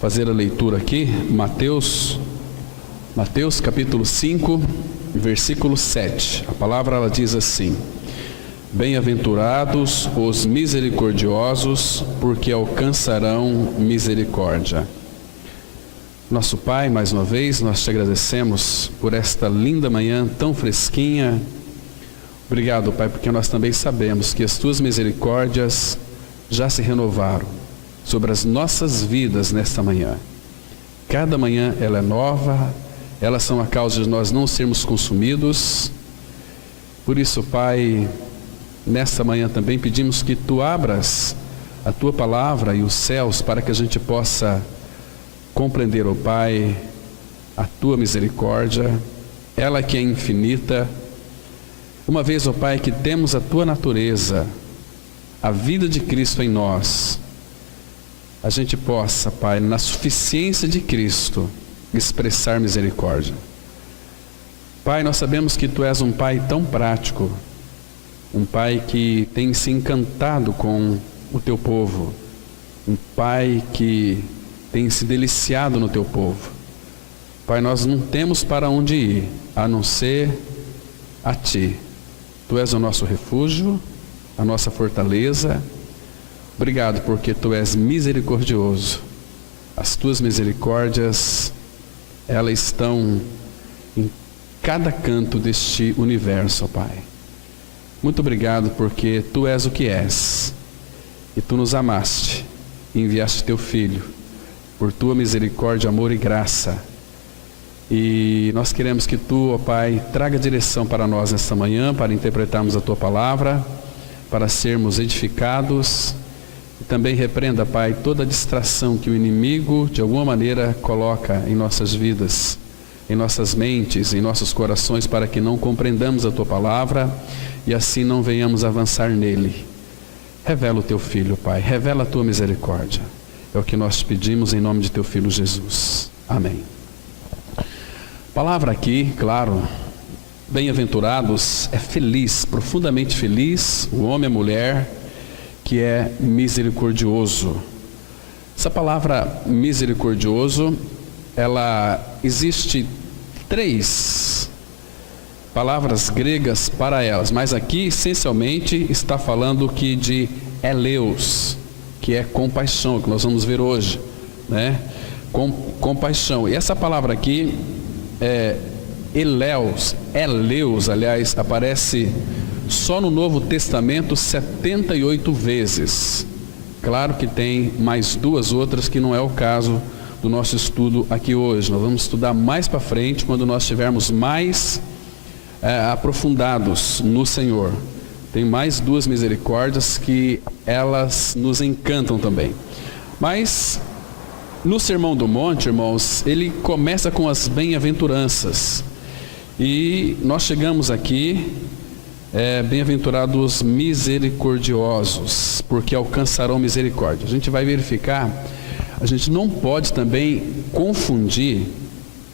fazer a leitura aqui, Mateus capítulo 5, versículo 7. A palavra ela diz assim: Bem-aventurados os misericordiosos, porque alcançarão misericórdia. Nosso Pai, mais uma vez, nós te agradecemos por esta linda manhã tão fresquinha. Obrigado, Pai, porque nós também sabemos que as tuas misericórdias já se renovaram sobre as nossas vidas nesta manhã. Cada manhã ela é nova, elas são a causa de nós não sermos consumidos. Por isso, Pai, nesta manhã também pedimos que tu abras a tua palavra e os céus para que a gente possa compreender, ó Pai, a tua misericórdia, ela que é infinita. Uma vez, ó Pai, que temos a tua natureza, a vida de Cristo em nós, a gente possa, Pai, na suficiência de Cristo, expressar misericórdia. Pai, nós sabemos que tu és um Pai tão prático, um Pai que tem se encantado com o teu povo, um Pai que tem se deliciado no teu povo. Pai, nós não temos para onde ir, a não ser a ti. Tu és o nosso refúgio, a nossa fortaleza. Obrigado porque tu és misericordioso. As tuas misericórdias, elas estão em cada canto deste universo, ó Pai. Muito obrigado porque tu és o que és. E tu nos amaste e enviaste teu Filho por tua misericórdia, amor e graça. E nós queremos que tu, ó Pai, traga direção para nós nesta manhã, para interpretarmos a tua palavra, para sermos edificados. E também repreenda, Pai, toda a distração que o inimigo, de alguma maneira, coloca em nossas vidas, em nossas mentes, em nossos corações, para que não compreendamos a tua palavra e assim não venhamos avançar nele. Revela o teu Filho, Pai, revela a tua misericórdia. É o que nós te pedimos em nome de teu Filho Jesus. Amém. Palavra aqui, claro, bem-aventurados, é feliz, profundamente feliz, o homem e a mulher que é misericordioso. Essa palavra misericordioso, ela existe 3 palavras gregas para elas, mas aqui essencialmente está falando que de eleus, que é compaixão, que nós vamos ver hoje, né? Compaixão. E essa palavra aqui eleus, aliás, aparece só no Novo Testamento 78 vezes. Claro que tem mais 2 outras que não é o caso do nosso estudo aqui hoje. Nós vamos estudar mais para frente, quando nós estivermos mais aprofundados no Senhor. Tem mais 2 misericórdias que elas nos encantam também. Mas no Sermão do Monte, irmãos, ele começa com as bem-aventuranças. E nós chegamos aqui, bem-aventurados misericordiosos, porque alcançarão misericórdia. A gente vai verificar, a gente não pode também confundir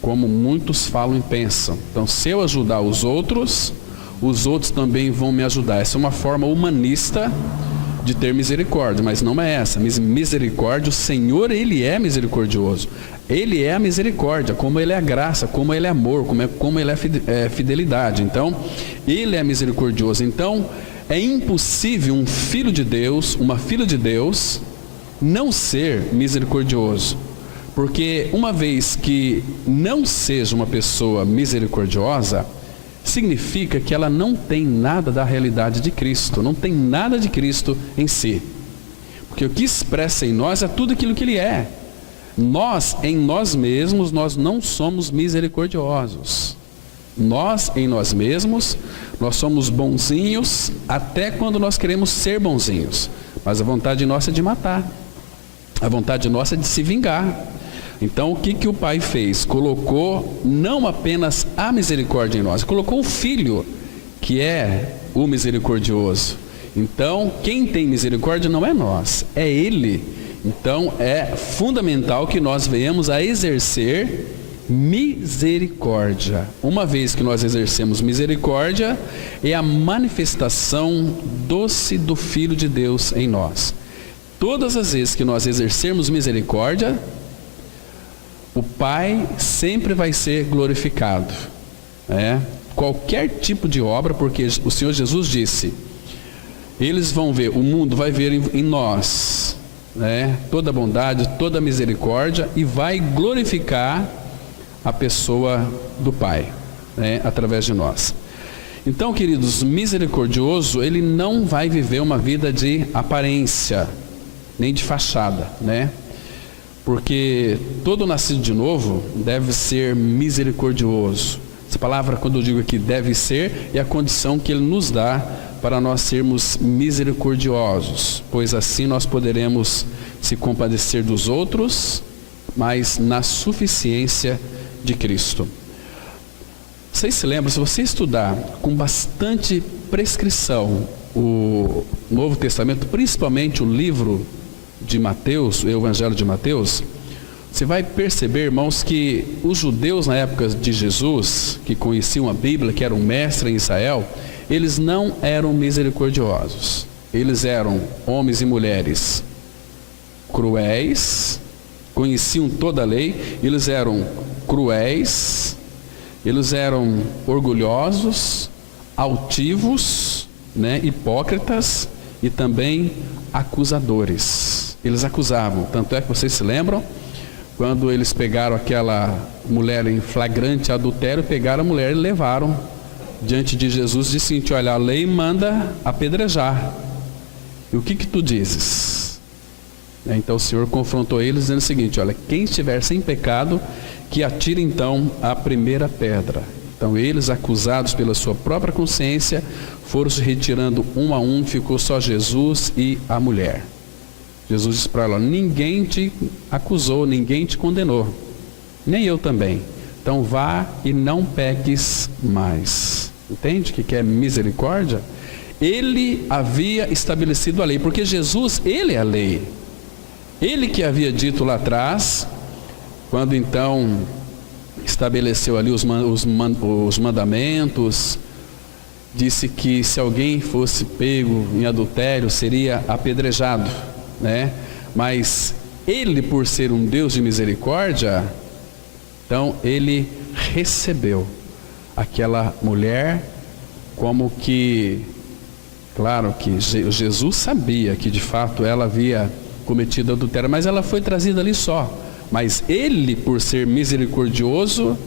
como muitos falam e pensam. Então, se eu ajudar os outros também vão me ajudar. Essa é uma forma humanista de ter misericórdia, mas não é essa. Misericórdia, o Senhor, Ele é misericordioso. Ele é a misericórdia, como Ele é a graça, como Ele é amor, como Ele é fidelidade. Então, Ele é misericordioso. Então, é impossível um filho de Deus, uma filha de Deus, não ser misericordioso. Porque uma vez que não seja uma pessoa misericordiosa, significa que ela não tem nada da realidade de Cristo, não tem nada de Cristo em si. Porque o que expressa em nós é tudo aquilo que Ele é. Nós, em nós mesmos, nós não somos misericordiosos. Nós, em nós mesmos, nós somos bonzinhos até quando nós queremos ser bonzinhos. Mas a vontade nossa é de matar. A vontade nossa é de se vingar. Então, o que o Pai fez? Colocou não apenas a misericórdia em nós, colocou o Filho, que é o misericordioso. Então, quem tem misericórdia não é nós, é Ele. Então, é fundamental que nós venhamos a exercer misericórdia. Uma vez que nós exercemos misericórdia, é a manifestação doce do Filho de Deus em nós. Todas as vezes que nós exercermos misericórdia, o Pai sempre vai ser glorificado, né? Qualquer tipo de obra, porque o Senhor Jesus disse, eles vão ver, o mundo vai ver em nós, né, toda a bondade, toda a misericórdia, e vai glorificar a pessoa do Pai, né, através de nós. Então, queridos, misericordioso, ele não vai viver uma vida de aparência, nem de fachada, né? Porque todo nascido de novo deve ser misericordioso. Essa palavra, quando eu digo aqui deve ser, é a condição que ele nos dá para nós sermos misericordiosos, pois assim nós poderemos se compadecer dos outros, mas na suficiência de Cristo. Vocês se lembram, se você estudar com bastante prescrição o Novo Testamento, principalmente o livro de Mateus, o Evangelho de Mateus, você vai perceber, irmãos, que os judeus na época de Jesus, que conheciam a Bíblia, que eram mestres em Israel, eles não eram misericordiosos. Eles eram homens e mulheres cruéis, conheciam toda a lei, eles eram cruéis, eles eram orgulhosos, altivos, né, hipócritas e também acusadores. Eles acusavam, tanto é que vocês se lembram, quando eles pegaram aquela mulher em flagrante adultério, pegaram a mulher e levaram diante de Jesus e disse: olha, a lei manda apedrejar, e o que tu dizes? Então o Senhor confrontou eles dizendo o seguinte: olha, quem estiver sem pecado, que atire então a primeira pedra. Então eles, acusados pela sua própria consciência, foram se retirando um a um, ficou só Jesus e a mulher. Jesus disse para ela: ninguém te acusou, ninguém te condenou, nem eu também. Então vá e não peques mais. Entende o que é misericórdia? Ele havia estabelecido a lei, porque Jesus, ele é a lei. Ele que havia dito lá atrás, quando então estabeleceu ali os mandamentos, disse que se alguém fosse pego em adultério, seria apedrejado, né? Mas ele, por ser um Deus de misericórdia, então ele recebeu aquela mulher como que, claro que Jesus sabia que de fato ela havia cometido adultério, mas ela foi trazida ali só. Mas ele, por ser misericordioso,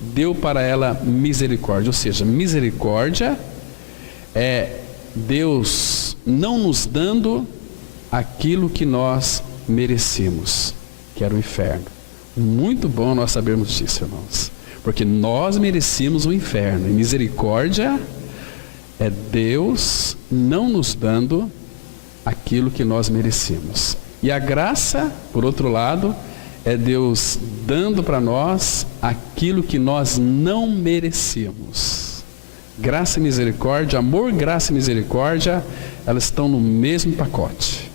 deu para ela misericórdia. Ou seja, misericórdia é Deus não nos dando aquilo que nós merecíamos, que era o inferno. Muito bom nós sabermos disso, irmãos, porque nós merecíamos o inferno, e misericórdia é Deus não nos dando aquilo que nós merecíamos. E a graça, por outro lado, é Deus dando para nós aquilo que nós não merecíamos. Graça e misericórdia, amor, graça e misericórdia, elas estão no mesmo pacote.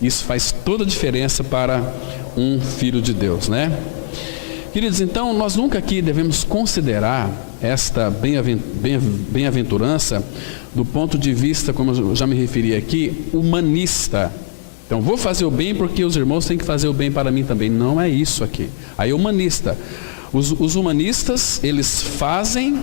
Isso faz toda a diferença para um filho de Deus, né? Queridos, então nós nunca aqui devemos considerar esta bem-aventurança do ponto de vista, como eu já me referi aqui, humanista. Então vou fazer o bem porque os irmãos têm que fazer o bem para mim também. Não é isso aqui. Aí é humanista. Os humanistas, eles fazem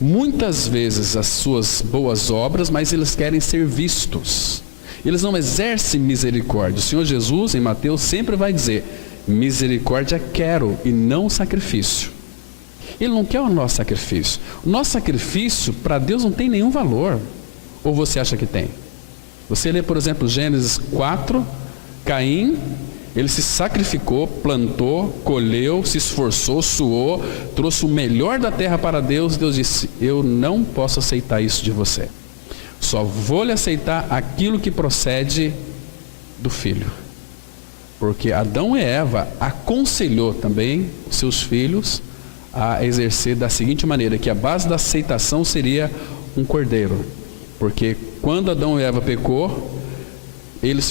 muitas vezes as suas boas obras, mas eles querem ser vistos. Eles não exercem misericórdia. O Senhor Jesus, em Mateus, sempre vai dizer: misericórdia quero e não sacrifício. Ele não quer o nosso sacrifício. O nosso sacrifício para Deus não tem nenhum valor. Ou você acha que tem? Você lê, por exemplo, Gênesis 4, Caim, ele se sacrificou, plantou, colheu, se esforçou, suou, trouxe o melhor da terra para Deus. Deus disse: eu não posso aceitar isso de você. Só vou lhe aceitar aquilo que procede do filho. Porque Adão e Eva aconselhou também seus filhos a exercer da seguinte maneira, que a base da aceitação seria um cordeiro. Porque quando Adão e Eva pecou, eles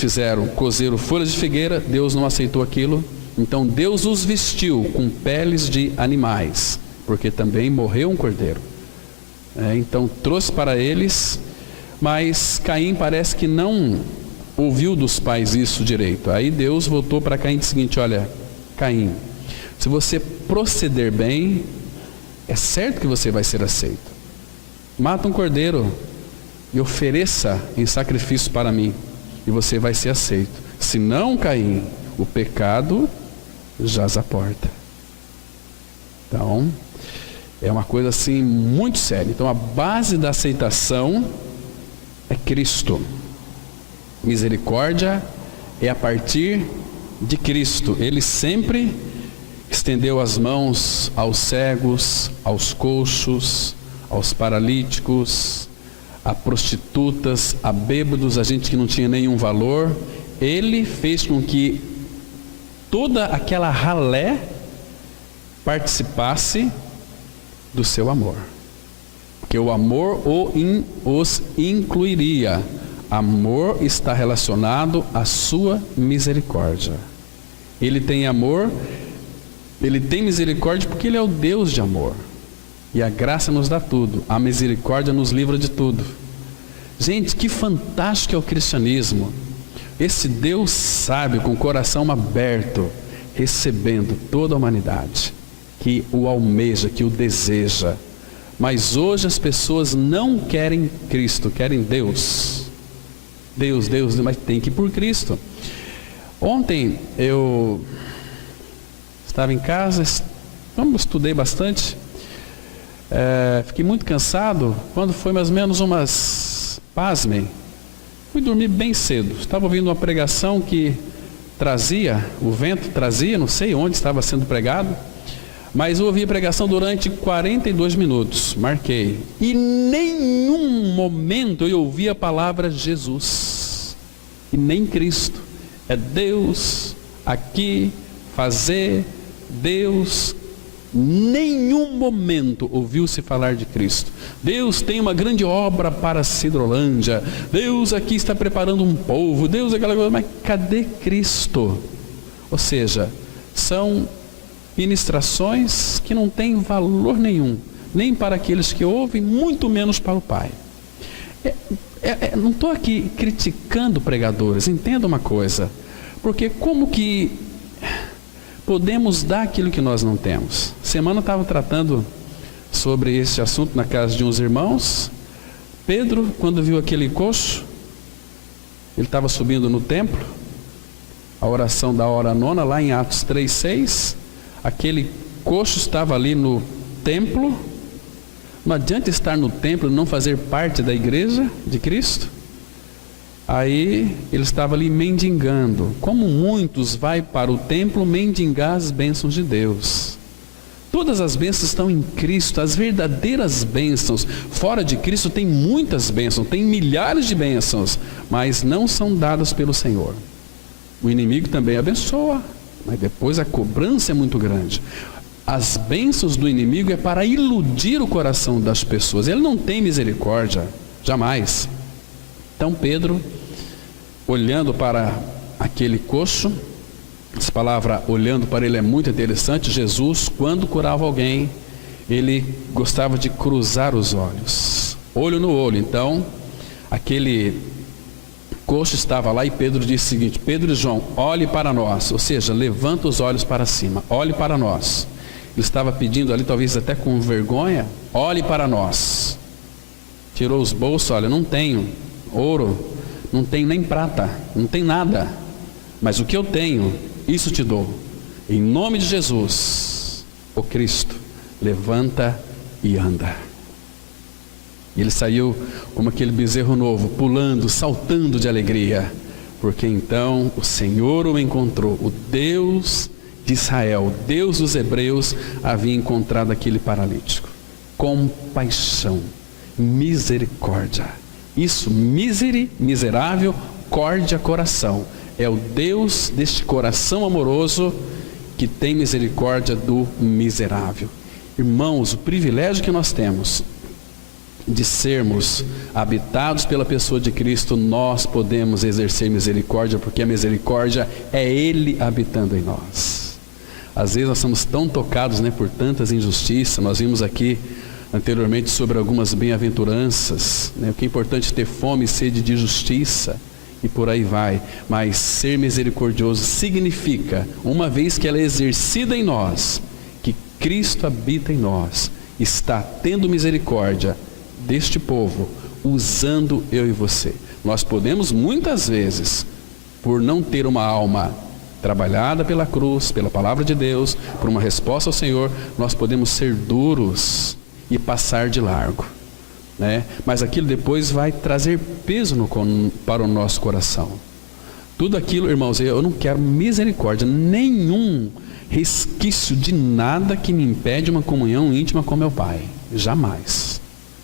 cozeram folhas de figueira, Deus não aceitou aquilo, então Deus os vestiu com peles de animais, porque também morreu um cordeiro. Então trouxe para eles, mas Caim parece que não ouviu dos pais isso direito. Aí Deus voltou para Caim e disse o seguinte: olha, Caim, Se você proceder bem, é certo que você vai ser aceito. Mata um cordeiro e ofereça em sacrifício para mim, e você vai ser aceito. Se não, Caim, o pecado jaz à porta. Então, é uma coisa assim muito séria. Então, a base da aceitação é Cristo. Misericórdia é a partir de Cristo. Ele sempre estendeu as mãos aos cegos, aos coxos, aos paralíticos, a prostitutas, a bêbados, a gente que não tinha nenhum valor. Ele fez com que toda aquela ralé participasse do seu amor, porque o amor os incluiria. Amor está relacionado à sua misericórdia. Ele tem amor, ele tem misericórdia porque ele é o Deus de amor, e a graça nos dá tudo, a misericórdia nos livra de tudo. Gente, que fantástico é o cristianismo. Esse Deus sábio, com o coração aberto, recebendo toda a humanidade que o almeja, que o deseja. Mas hoje as pessoas não querem Cristo, querem Deus. Deus, mas tem que ir por Cristo. Ontem eu estava em casa, estudei bastante, fiquei muito cansado. Quando foi mais ou menos pasmem, fui dormir bem cedo. Estava ouvindo uma pregação que o vento trazia, não sei onde estava sendo pregado, mas eu ouvi a pregação durante 42 minutos, marquei. E em nenhum momento eu ouvi a palavra Jesus, e nem Cristo. É Deus aqui, fazer, Deus. Nenhum momento ouviu-se falar de Cristo. Deus tem uma grande obra para Cidrolândia, Deus aqui está preparando um povo, Deus aquela coisa, mas cadê Cristo? Ou seja, são ministrações que não têm valor nenhum, nem para aqueles que ouvem, muito menos para o Pai. Não estou aqui criticando pregadores, entenda uma coisa, porque como que podemos dar aquilo que nós não temos? Semana eu estava tratando sobre esse assunto na casa de uns irmãos. Pedro, quando viu aquele coxo, ele estava subindo no templo, a oração da hora nona, lá em Atos 3:6, aquele coxo estava ali no templo. Não adianta estar no templo e não fazer parte da igreja de Cristo. Aí ele estava ali mendigando, como muitos vai para o templo mendigar as bênçãos de Deus. Todas as bênçãos estão em Cristo, as verdadeiras bênçãos. Fora de Cristo tem muitas bênçãos, tem milhares de bênçãos, mas não são dadas pelo Senhor. O inimigo também abençoa, mas depois a cobrança é muito grande. As bênçãos do inimigo é para iludir o coração das pessoas. Ele não tem misericórdia, jamais. Então Pedro, olhando para aquele coxo, essa palavra olhando para ele é muito interessante. Jesus, quando curava alguém, ele gostava de cruzar os olhos, olho no olho. Então aquele coxo estava lá e Pedro disse o seguinte: Pedro e João, olhe para nós, ou seja, levanta os olhos para cima, olhe para nós. Ele estava pedindo ali, talvez até com vergonha, olhe para nós. Tirou os bolsos, olha, não tenho ouro, não tenho nem prata, não tem nada, mas o que eu tenho, isso te dou. Em nome de Jesus, o Cristo, levanta e anda. E ele saiu como aquele bezerro novo, pulando, saltando de alegria, porque então o Senhor o encontrou. O Deus de Israel, o Deus dos hebreus, havia encontrado aquele paralítico. Compaixão, misericórdia. Isso, miserável, córdia, coração. É o Deus deste coração amoroso que tem misericórdia do miserável. Irmãos, o privilégio que nós temos de sermos habitados pela pessoa de Cristo, nós podemos exercer misericórdia, porque a misericórdia é Ele habitando em nós. Às vezes nós somos tão tocados, por tantas injustiças. Nós vimos aqui anteriormente sobre algumas bem-aventuranças, o que é importante ter fome e sede de justiça, e por aí vai. Mas ser misericordioso significa, uma vez que ela é exercida em nós, que Cristo habita em nós, está tendo misericórdia deste povo, usando eu e você. Nós podemos muitas vezes, por não ter uma alma trabalhada pela cruz, pela palavra de Deus, por uma resposta ao Senhor, nós podemos ser duros e passar de largo, né? Mas aquilo depois vai trazer peso para o nosso coração. Tudo aquilo, irmãos, eu não quero misericórdia, nenhum resquício de nada que me impede uma comunhão íntima com meu Pai. Jamais,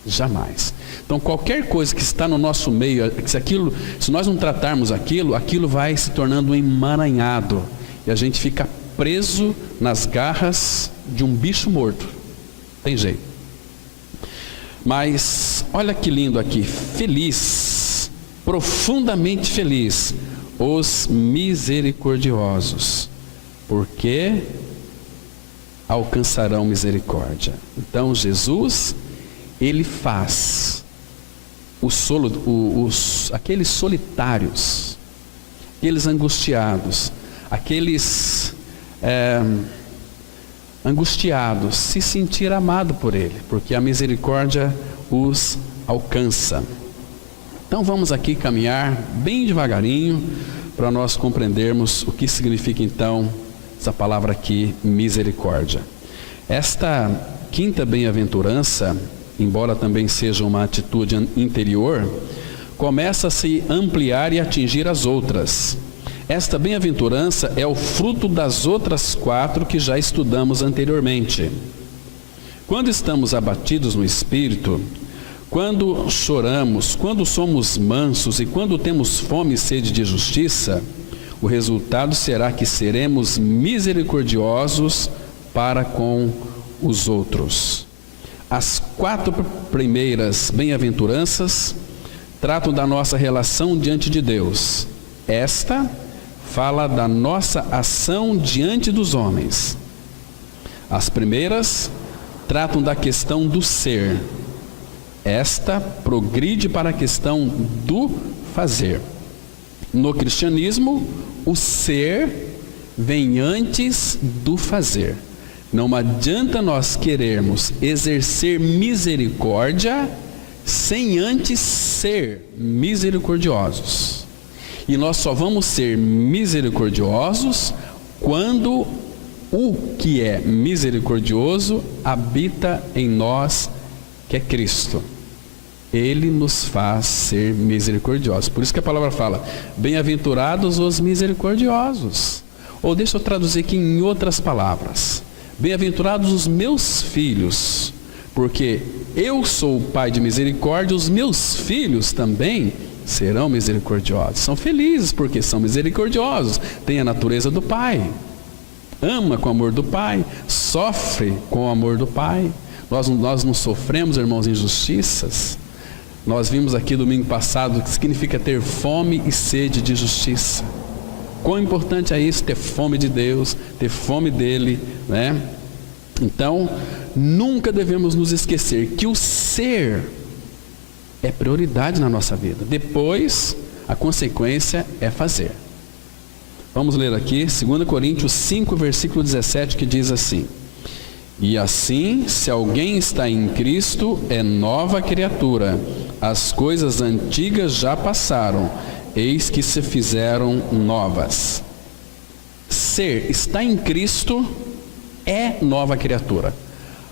jamais. Então qualquer coisa que está no nosso meio, se nós não tratarmos aquilo vai se tornando um emaranhado, e a gente fica preso nas garras de um bicho morto. Tem jeito. Mas olha que lindo aqui, feliz, profundamente feliz, os misericordiosos, porque alcançarão misericórdia. Então Jesus, Ele faz aqueles solitários, aqueles angustiados, angustiados se sentir amado por Ele, porque a misericórdia os alcança. Então vamos aqui caminhar bem devagarinho para nós compreendermos o que significa então essa palavra aqui, misericórdia. Esta quinta bem-aventurança, embora também seja uma atitude interior, começa a se ampliar e atingir as outras. Esta bem-aventurança é o fruto das outras 4 que já estudamos anteriormente. Quando estamos abatidos no espírito, quando choramos, quando somos mansos e quando temos fome e sede de justiça, o resultado será que seremos misericordiosos para com os outros. As 4 primeiras bem-aventuranças tratam da nossa relação diante de Deus. Esta fala da nossa ação diante dos homens. As primeiras tratam da questão do ser. Esta progride para a questão do fazer. No cristianismo, o ser vem antes do fazer. Não adianta nós querermos exercer misericórdia sem antes ser misericordiosos. E nós só vamos ser misericordiosos quando o que é misericordioso habita em nós, que é Cristo. Ele nos faz ser misericordiosos. Por isso que a palavra fala, bem-aventurados os misericordiosos. Ou deixa eu traduzir aqui em outras palavras. Bem-aventurados os meus filhos, porque eu sou o Pai de misericórdia, os meus filhos também serão misericordiosos. São felizes porque são misericordiosos, têm a natureza do Pai, ama com o amor do Pai, sofre com o amor do Pai. Nós não sofremos, irmãos, injustiças. Nós vimos aqui domingo passado o que significa ter fome e sede de justiça. Quão importante é isso, ter fome de Deus, ter fome dele, né? Então, nunca devemos nos esquecer que o ser é prioridade na nossa vida. Depois, a consequência é fazer. Vamos ler aqui, 2 Coríntios 5, versículo 17, que diz assim: e assim, se alguém está em Cristo, é nova criatura. As coisas antigas já passaram, eis que se fizeram novas. Ser, estar em Cristo, é nova criatura.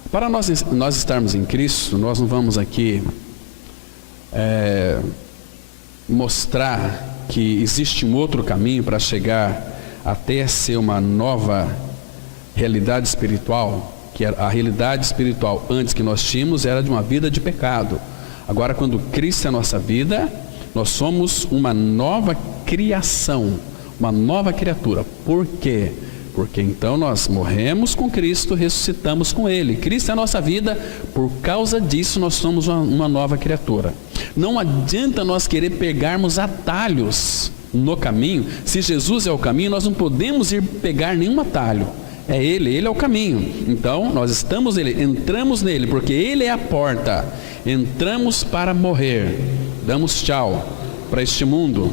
Para nós estarmos em Cristo, nós não vamos aqui mostrar que existe um outro caminho para chegar até ser uma nova realidade espiritual, que a realidade espiritual antes que nós tínhamos era de uma vida de pecado. Agora, quando Cristo é a nossa vida, nós somos uma nova criação, uma nova criatura. Por quê? Porque então nós morremos com Cristo, ressuscitamos com Ele. Cristo é a nossa vida, por causa disso nós somos uma nova criatura. Não adianta nós querer pegarmos atalhos no caminho. Se Jesus é o caminho, nós não podemos ir pegar nenhum atalho. É Ele é o caminho. Então nós estamos nele, entramos nele, porque Ele é a porta. Entramos para morrer, damos tchau para este mundo,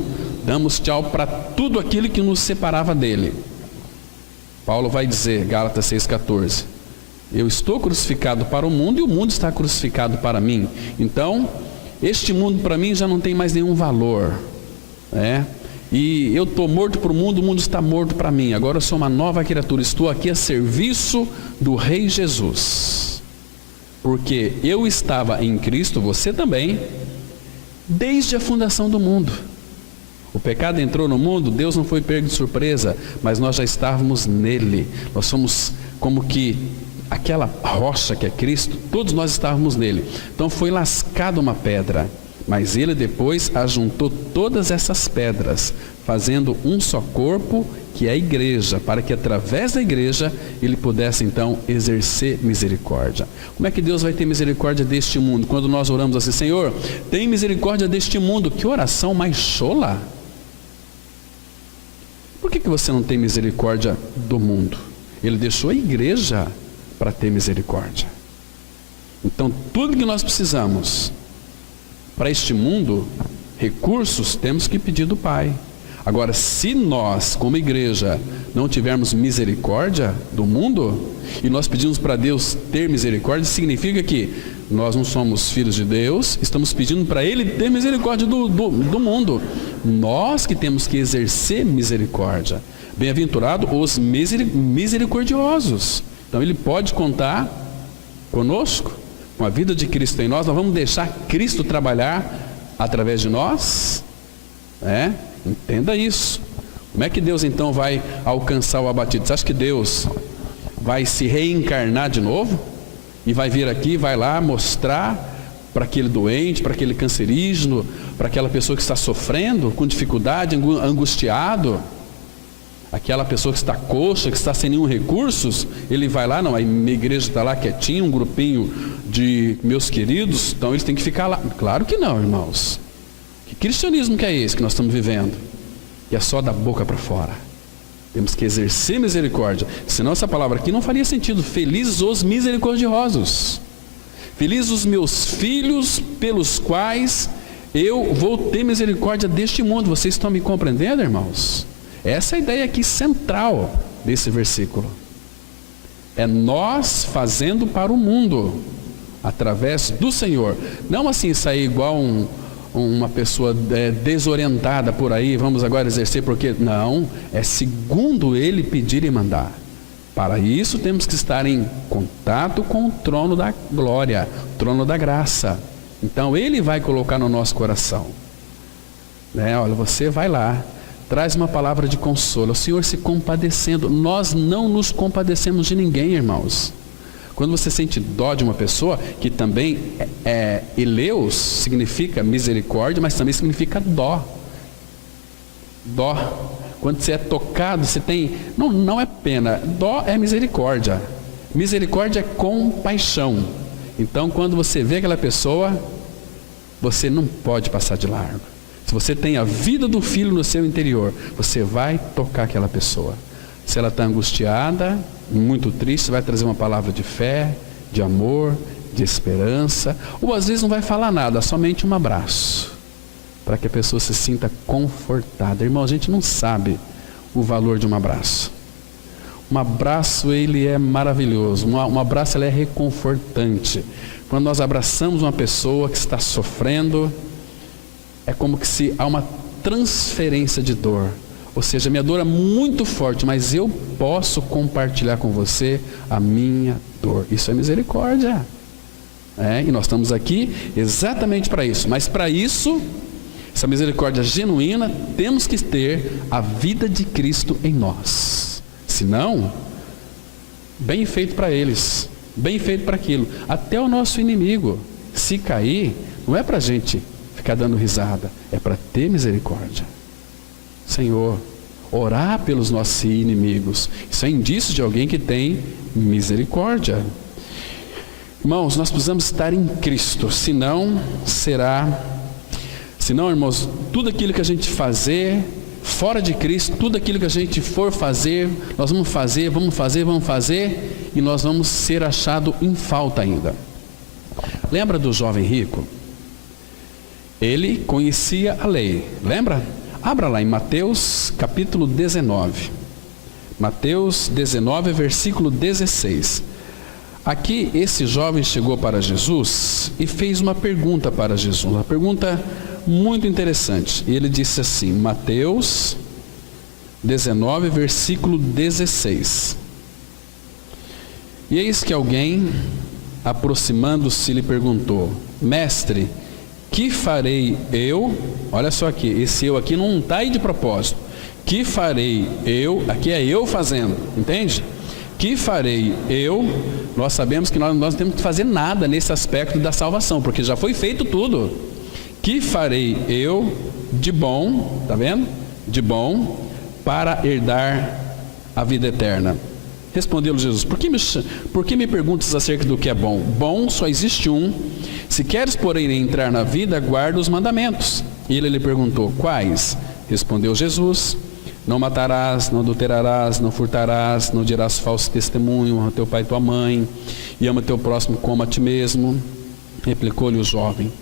Damos tchau para tudo aquilo que nos separava dele. Paulo vai dizer, Gálatas 6,14, eu estou crucificado para o mundo e o mundo está crucificado para mim. Então, este mundo para mim já não tem mais nenhum valor, né? E eu estou morto para o mundo está morto para mim. Agora eu sou uma nova criatura, estou aqui a serviço do Rei Jesus. Porque eu estava em Cristo, você também, desde a fundação do mundo. O pecado entrou no mundo, Deus não foi pego de surpresa, mas nós já estávamos nele. Nós somos como que aquela rocha que é Cristo, todos nós estávamos nele. Então foi lascada uma pedra, mas ele depois ajuntou todas essas pedras, fazendo um só corpo, que é a igreja, para que através da igreja ele pudesse então exercer misericórdia. Como é que Deus vai ter misericórdia deste mundo? Quando nós oramos assim, Senhor, tem misericórdia deste mundo. Que oração mais chola! Por que você não tem misericórdia do mundo? Ele deixou a igreja para ter misericórdia. Então tudo que nós precisamos para este mundo, recursos, temos que pedir do Pai. Agora, se nós, como igreja, não tivermos misericórdia do mundo, e nós pedimos para Deus ter misericórdia, significa que nós não somos filhos de Deus, estamos pedindo para Ele ter misericórdia do mundo. Nós que temos que exercer misericórdia. Bem-aventurado os misericordiosos. Então Ele pode contar conosco, com a vida de Cristo em nós. Nós vamos deixar Cristo trabalhar através de nós, né? Entenda isso. Como é que Deus então vai alcançar o abatido? Você acha que Deus vai se reencarnar de novo? E vai vir aqui, vai lá mostrar para aquele doente, para aquele cancerígeno, para aquela pessoa que está sofrendo, com dificuldade, angustiado, aquela pessoa que está coxa, que está sem nenhum recursos, ele vai lá, não, a minha igreja está lá quietinha, um grupinho de meus queridos, então eles têm que ficar lá. Claro que não, irmãos. Que cristianismo que é esse que nós estamos vivendo? E é só da boca para fora. Temos que exercer misericórdia, senão essa palavra aqui não faria sentido. Felizes os misericordiosos. Felizes os meus filhos, pelos quais eu vou ter misericórdia deste mundo. Vocês estão me compreendendo, irmãos? Essa é a ideia aqui central desse versículo. É nós fazendo para o mundo, através do Senhor. Não assim sair igual uma pessoa desorientada por aí, vamos agora exercer porque... Não, é segundo Ele pedir e mandar. Para isso temos que estar em contato com o trono da glória, trono da graça. Então Ele vai colocar no nosso coração, né? Olha, você vai lá, traz uma palavra de consolo, o Senhor se compadecendo. Nós não nos compadecemos de ninguém, irmãos. Quando você sente dó de uma pessoa, que também eleus significa misericórdia, mas também significa dó. Dó. Quando você é tocado, você tem... Não é pena, dó é misericórdia. Misericórdia é compaixão. Então, quando você vê aquela pessoa, você não pode passar de largo. Se você tem a vida do Filho no seu interior, você vai tocar aquela pessoa. Se ela está angustiada, muito triste, você vai trazer uma palavra de fé, de amor, de esperança. Ou às vezes não vai falar nada, somente um abraço, para que a pessoa se sinta confortada. Irmão, a gente não sabe o valor de um abraço. Um abraço, ele é maravilhoso. Um abraço, ele é reconfortante. Quando nós abraçamos uma pessoa que está sofrendo, é como que se há uma transferência de dor. Ou seja, minha dor é muito forte, mas eu posso compartilhar com você a minha dor. Isso é misericórdia. E nós estamos aqui exatamente para isso. Mas para isso, essa misericórdia genuína, temos que ter a vida de Cristo em nós. Senão, bem feito para eles, bem feito para aquilo. Até o nosso inimigo, se cair, não é para a gente ficar dando risada, é para ter misericórdia. Senhor, orar pelos nossos inimigos, isso é indício de alguém que tem misericórdia. Irmãos, nós precisamos estar em Cristo, senão, irmãos, tudo aquilo que a gente fazer fora de Cristo, tudo aquilo que a gente for fazer, nós vamos fazer, e nós vamos ser achados em falta ainda. Lembra do jovem rico? Ele conhecia a lei, lembra? Abra lá em Mateus capítulo 19. Mateus 19, versículo 16. Aqui esse jovem chegou para Jesus e fez uma pergunta para Jesus, uma pergunta muito interessante. E ele disse assim, Mateus 19, versículo 16. E eis que alguém, aproximando-se, lhe perguntou, Mestre, que farei eu? Olha só aqui, esse eu aqui não está aí de propósito. Que farei eu? Aqui é eu fazendo, entende? Que farei eu? Nós sabemos que nós não temos que fazer nada nesse aspecto da salvação, porque já foi feito tudo. Que farei eu de bom, tá vendo? De bom, para herdar a vida eterna. Respondeu-lhe Jesus, por que me perguntas acerca do que é bom? Bom só existe um. Se queres, porém, entrar na vida, guarda os mandamentos. E ele lhe perguntou, quais? Respondeu Jesus, não matarás, não adulterarás, não furtarás, não dirás falso testemunho, honra teu pai e tua mãe, e ama teu próximo como a ti mesmo. Replicou-lhe o jovem,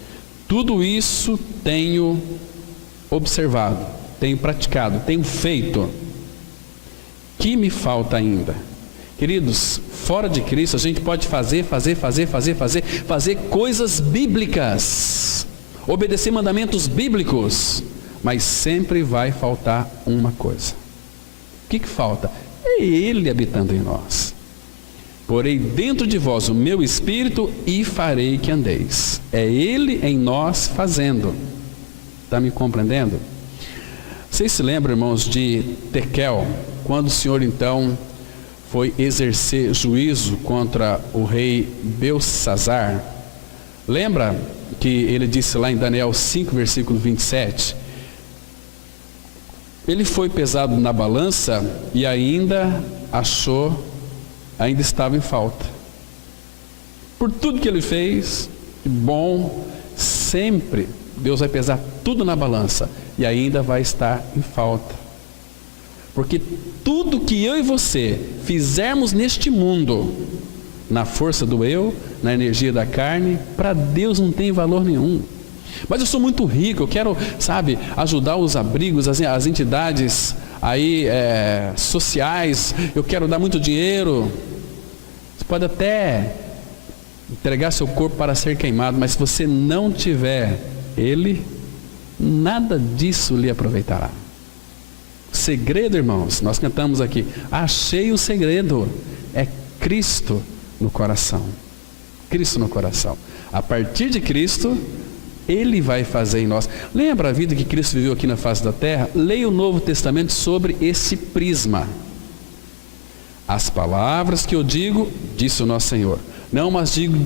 tudo isso tenho observado, tenho praticado, tenho feito. Que me falta ainda? Queridos, fora de Cristo a gente pode fazer coisas bíblicas, obedecer mandamentos bíblicos, mas sempre vai faltar uma coisa. O que falta? É Ele habitando em nós. Porei dentro de vós o meu espírito e farei que andeis. É Ele em nós fazendo. Está me compreendendo? Vocês se lembram, irmãos, de Tekel, quando o Senhor então foi exercer juízo contra o rei Belsazar? Lembra que ele disse lá em Daniel 5, versículo 27? Ele foi pesado na balança e ainda estava em falta. Por tudo que ele fez, de bom, sempre Deus vai pesar tudo na balança e ainda vai estar em falta. Porque tudo que eu e você fizermos neste mundo, na força do eu, na energia da carne, para Deus não tem valor nenhum. Mas eu sou muito rico, eu quero, ajudar os abrigos, as entidades aí, sociais, eu quero dar muito dinheiro. Você pode até entregar seu corpo para ser queimado, mas se você não tiver Ele, nada disso lhe aproveitará. O segredo, irmãos, nós cantamos aqui, achei o segredo, é Cristo no coração. Cristo no coração. A partir de Cristo, Ele vai fazer em nós. Lembra a vida que Cristo viveu aqui na face da terra? Leia o Novo Testamento sobre esse prisma. As palavras que eu digo, disse o nosso Senhor, não as digo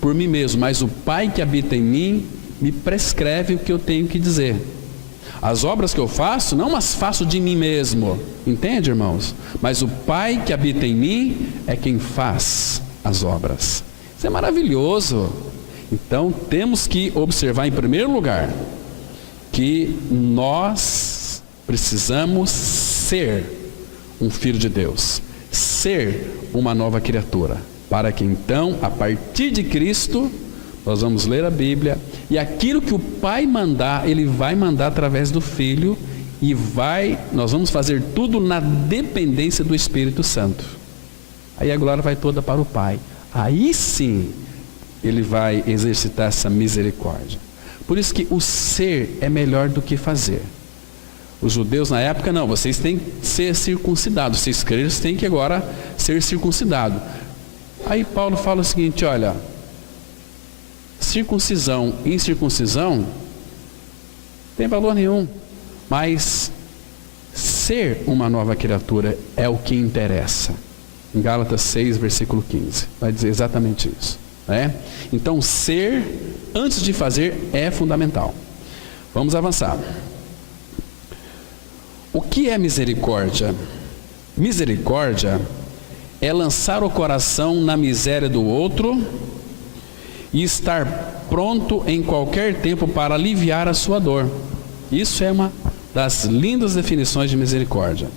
por mim mesmo, mas o Pai que habita em mim me prescreve o que eu tenho que dizer. As obras que eu faço, não as faço de mim mesmo, entende, irmãos? Mas o Pai que habita em mim é quem faz as obras. Isso é maravilhoso. Então temos que observar em primeiro lugar que nós precisamos ser um filho de Deus, ser uma nova criatura, para que então, a partir de Cristo, nós vamos ler a Bíblia e aquilo que o Pai mandar, Ele vai mandar através do Filho e nós vamos fazer tudo na dependência do Espírito Santo. Aí a glória vai toda para o Pai. Aí sim, Ele vai exercitar essa misericórdia. Por isso que o ser é melhor do que fazer. Os judeus na época, não, vocês têm que ser circuncidados. Vocês crentes têm que agora ser circuncidados. Aí Paulo fala o seguinte, olha, circuncisão e incircuncisão não tem valor nenhum, mas ser uma nova criatura é o que interessa. Em Gálatas 6, versículo 15, vai dizer exatamente isso, né? Então ser antes de fazer é fundamental. Vamos avançar. O que é misericórdia? Misericórdia é lançar o coração na miséria do outro e estar pronto em qualquer tempo para aliviar a sua dor. Isso é uma das lindas definições de misericórdia.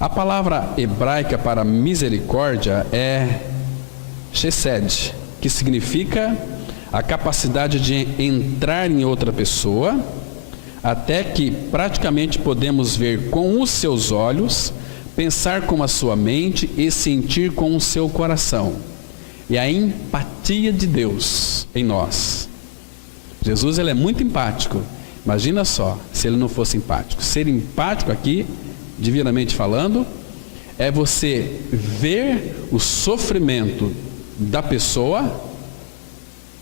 A palavra hebraica para misericórdia é chesed, que significa a capacidade de entrar em outra pessoa, até que praticamente podemos ver com os seus olhos, pensar com a sua mente e sentir com o seu coração. E a empatia de Deus em nós. Jesus, ele é muito empático. Imagina só, se ele não fosse empático. Ser empático aqui, divinamente falando, é você ver o sofrimento da pessoa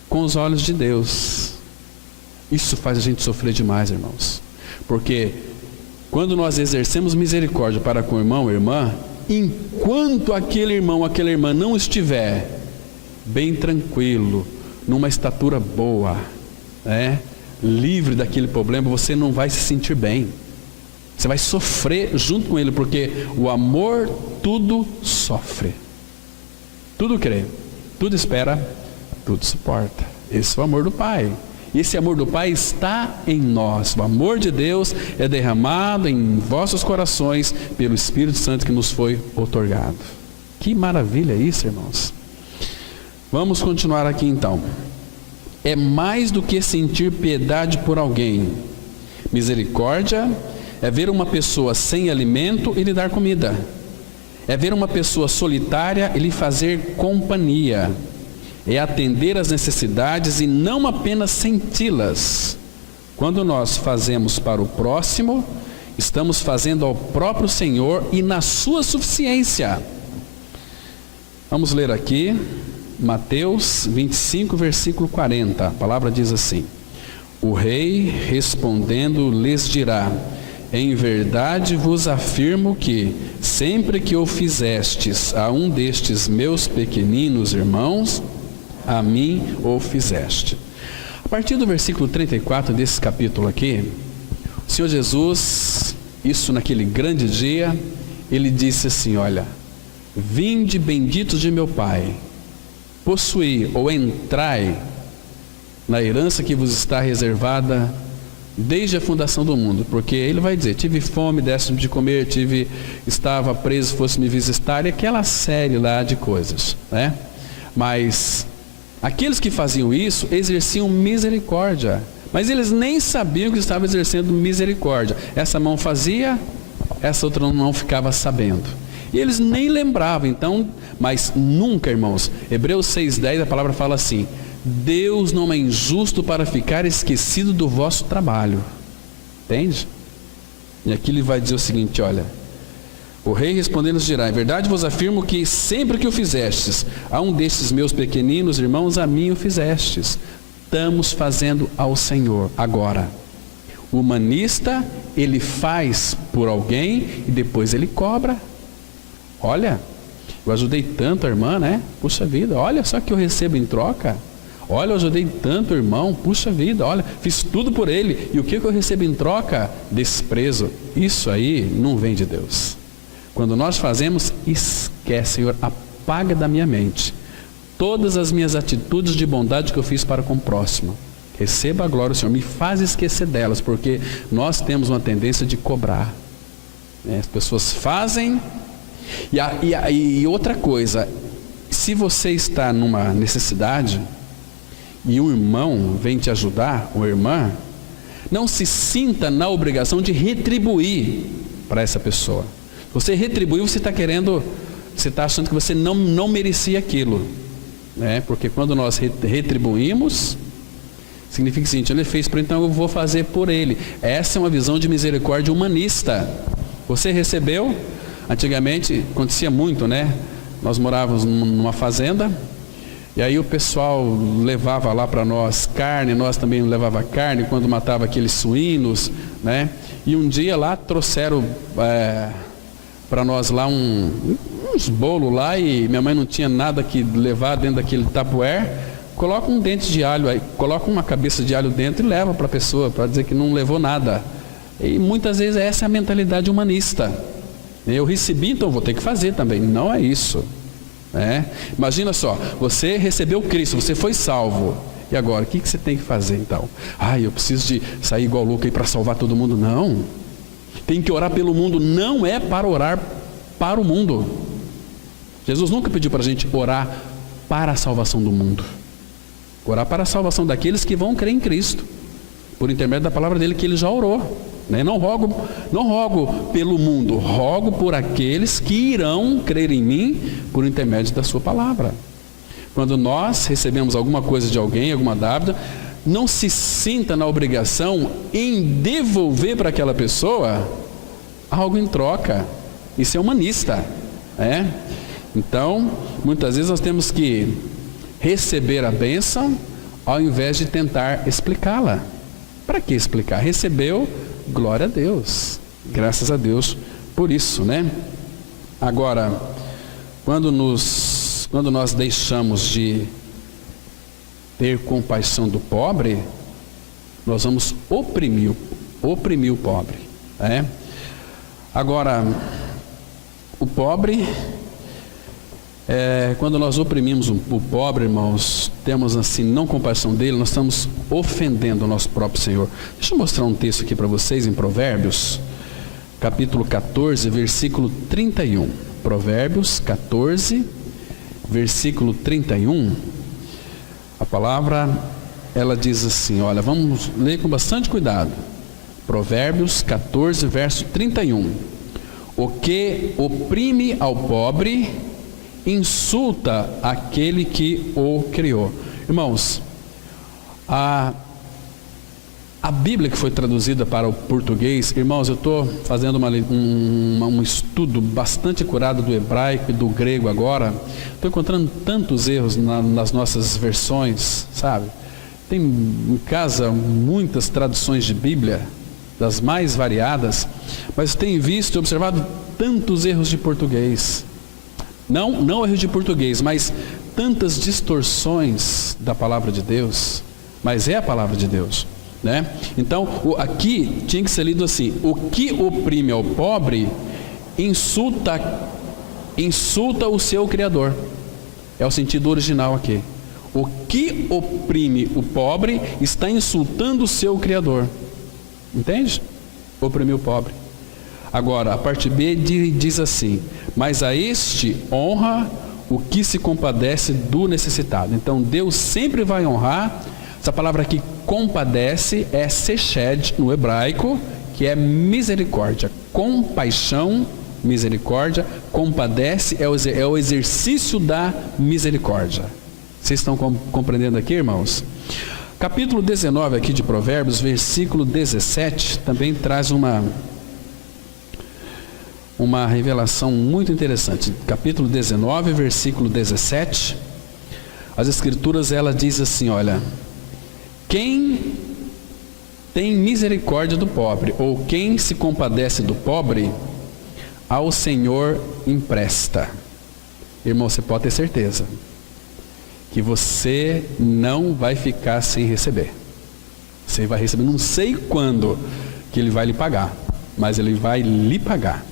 com os olhos de Deus. Isso faz a gente sofrer demais, irmãos. Porque quando nós exercemos misericórdia para com o irmão ou irmã, enquanto aquele irmão ou aquela irmã não estiver bem tranquilo, numa estatura boa, livre daquele problema, você não vai se sentir bem. Você vai sofrer junto com ele, porque o amor tudo sofre, tudo crê, tudo espera, tudo suporta. Esse é o amor do Pai. Esse amor do Pai está em nós. O amor de Deus é derramado em vossos corações pelo Espírito Santo que nos foi outorgado. Que maravilha isso, irmãos. Vamos continuar aqui então. É mais do que sentir piedade por alguém. Misericórdia é ver uma pessoa sem alimento e lhe dar comida. É ver uma pessoa solitária e lhe fazer companhia. É atender às necessidades e não apenas senti-las. Quando nós fazemos para o próximo, estamos fazendo ao próprio Senhor e na sua suficiência. Vamos ler aqui Mateus 25, versículo 40. A palavra diz assim: o rei respondendo lhes dirá: em verdade vos afirmo que, sempre que o fizestes a um destes meus pequeninos irmãos, a mim o fizeste. A partir do versículo 34 desse capítulo aqui, o Senhor Jesus, isso naquele grande dia, ele disse assim: olha, vinde benditos de meu Pai, possuí ou entrai na herança que vos está reservada desde a fundação do mundo. Porque ele vai dizer: tive fome, deste-me de comer, estava preso, fosse me visitar, e aquela série lá de coisas, né? Mas aqueles que faziam isso exerciam misericórdia, mas eles nem sabiam que estavam exercendo misericórdia. Essa mão fazia, essa outra não ficava sabendo, e eles nem lembravam. Então, mas nunca, irmãos, Hebreus 6,10, a palavra fala assim: Deus não é injusto para ficar esquecido do vosso trabalho. Entende? E aqui ele vai dizer o seguinte: olha, o rei respondendo dirá: em verdade vos afirmo que sempre que o fizestes a um destes meus pequeninos irmãos, a mim o fizestes. Estamos fazendo ao Senhor. Agora, o humanista, ele faz por alguém e depois ele cobra. Olha, eu ajudei tanto a irmã, né? Puxa vida, olha só que eu recebo em troca. Olha, eu ajudei tanto o irmão, puxa vida, olha, fiz tudo por ele, e o que eu recebo em troca? Desprezo. Isso aí não vem de Deus. Quando nós fazemos, esquece: Senhor, apaga da minha mente todas as minhas atitudes de bondade que eu fiz para com o próximo. Receba a glória, Senhor, me faz esquecer delas, porque nós temos uma tendência de cobrar, né? As pessoas fazem, e outra coisa, se você está numa necessidade e um irmão vem te ajudar, ou irmã, não se sinta na obrigação de retribuir para essa pessoa. Você retribuiu, você está querendo, você está achando que você não merecia aquilo, né? Porque quando nós retribuímos, significa o seguinte: ele fez por, então eu vou fazer por ele. Essa é uma visão de misericórdia humanista. Você recebeu, antigamente acontecia muito, né? Nós morávamos numa fazenda, e aí o pessoal levava lá para nós carne, nós também levava carne quando matava aqueles suínos, né? E um dia lá trouxeram para nós lá uns bolos lá, e minha mãe não tinha nada que levar dentro daquele tupperware. Coloca um dente de alho aí, coloca uma cabeça de alho dentro e leva para a pessoa, para dizer que não levou nada. E muitas vezes essa é a mentalidade humanista. Eu recebi, então vou ter que fazer também. Não é isso, né? Imagina só, você recebeu Cristo, você foi salvo, e agora o que você tem que fazer então? Eu preciso de sair igual louco aí para salvar todo mundo? Não, tem que orar pelo mundo. Não é para orar para o mundo. Jesus nunca pediu para a gente orar para a salvação do mundo. Orar para a salvação daqueles que vão crer em Cristo. por intermédio da palavra dele que ele já orou, né? Não rogo pelo mundo, rogo por aqueles que irão crer em mim por intermédio da sua palavra. Quando nós recebemos alguma coisa de alguém, alguma dádiva, não se sinta na obrigação em devolver para aquela pessoa algo em troca. Isso é humanista, né? Então, muitas vezes nós temos que receber a bênção ao invés de tentar explicá-la. Para que explicar? Recebeu, glória a Deus, graças a Deus por isso, né? Agora, quando nós deixamos de ter compaixão do pobre, nós vamos oprimir o pobre, né? Agora, o pobre, quando nós oprimimos o pobre, irmãos, temos assim, não compaixão dele, nós estamos ofendendo o nosso próprio Senhor. Deixa eu mostrar um texto aqui para vocês em Provérbios, capítulo 14, versículo 31. Provérbios 14, versículo 31. A palavra, ela diz assim, olha, vamos ler com bastante cuidado. Provérbios 14, verso 31. O que oprime ao pobre insulta aquele que o criou. Irmãos, a Bíblia que foi traduzida para o português, irmãos, eu estou fazendo um estudo bastante acurado do hebraico e do grego agora. Estou encontrando tantos erros nas nossas versões, sabe? Tem em casa muitas traduções de Bíblia, das mais variadas, mas tenho visto e observado tantos erros de português. Não erros de português, mas tantas distorções da palavra de Deus, mas é a palavra de Deus, né? Então, aqui tinha que ser lido assim: o que oprime ao pobre insulta o seu Criador. É o sentido original aqui. O que oprime o pobre está insultando o seu Criador. Entende? Oprimir o pobre. Agora, a parte B diz assim: mas a este honra o que se compadece do necessitado. Então, Deus sempre vai honrar. Essa palavra aqui, compadece, é seshed no hebraico, que é misericórdia. Compaixão, misericórdia. Compadece é o exercício da misericórdia. Vocês estão compreendendo aqui, irmãos? Capítulo 19 aqui de Provérbios, versículo 17, também traz uma revelação muito interessante. Capítulo 19, versículo 17, as escrituras, ela diz assim, olha: quem tem misericórdia do pobre, ou quem se compadece do pobre, ao Senhor empresta. Irmão, você pode ter certeza que você não vai ficar sem receber. Você vai receber, não sei quando que ele vai lhe pagar, mas ele vai lhe pagar.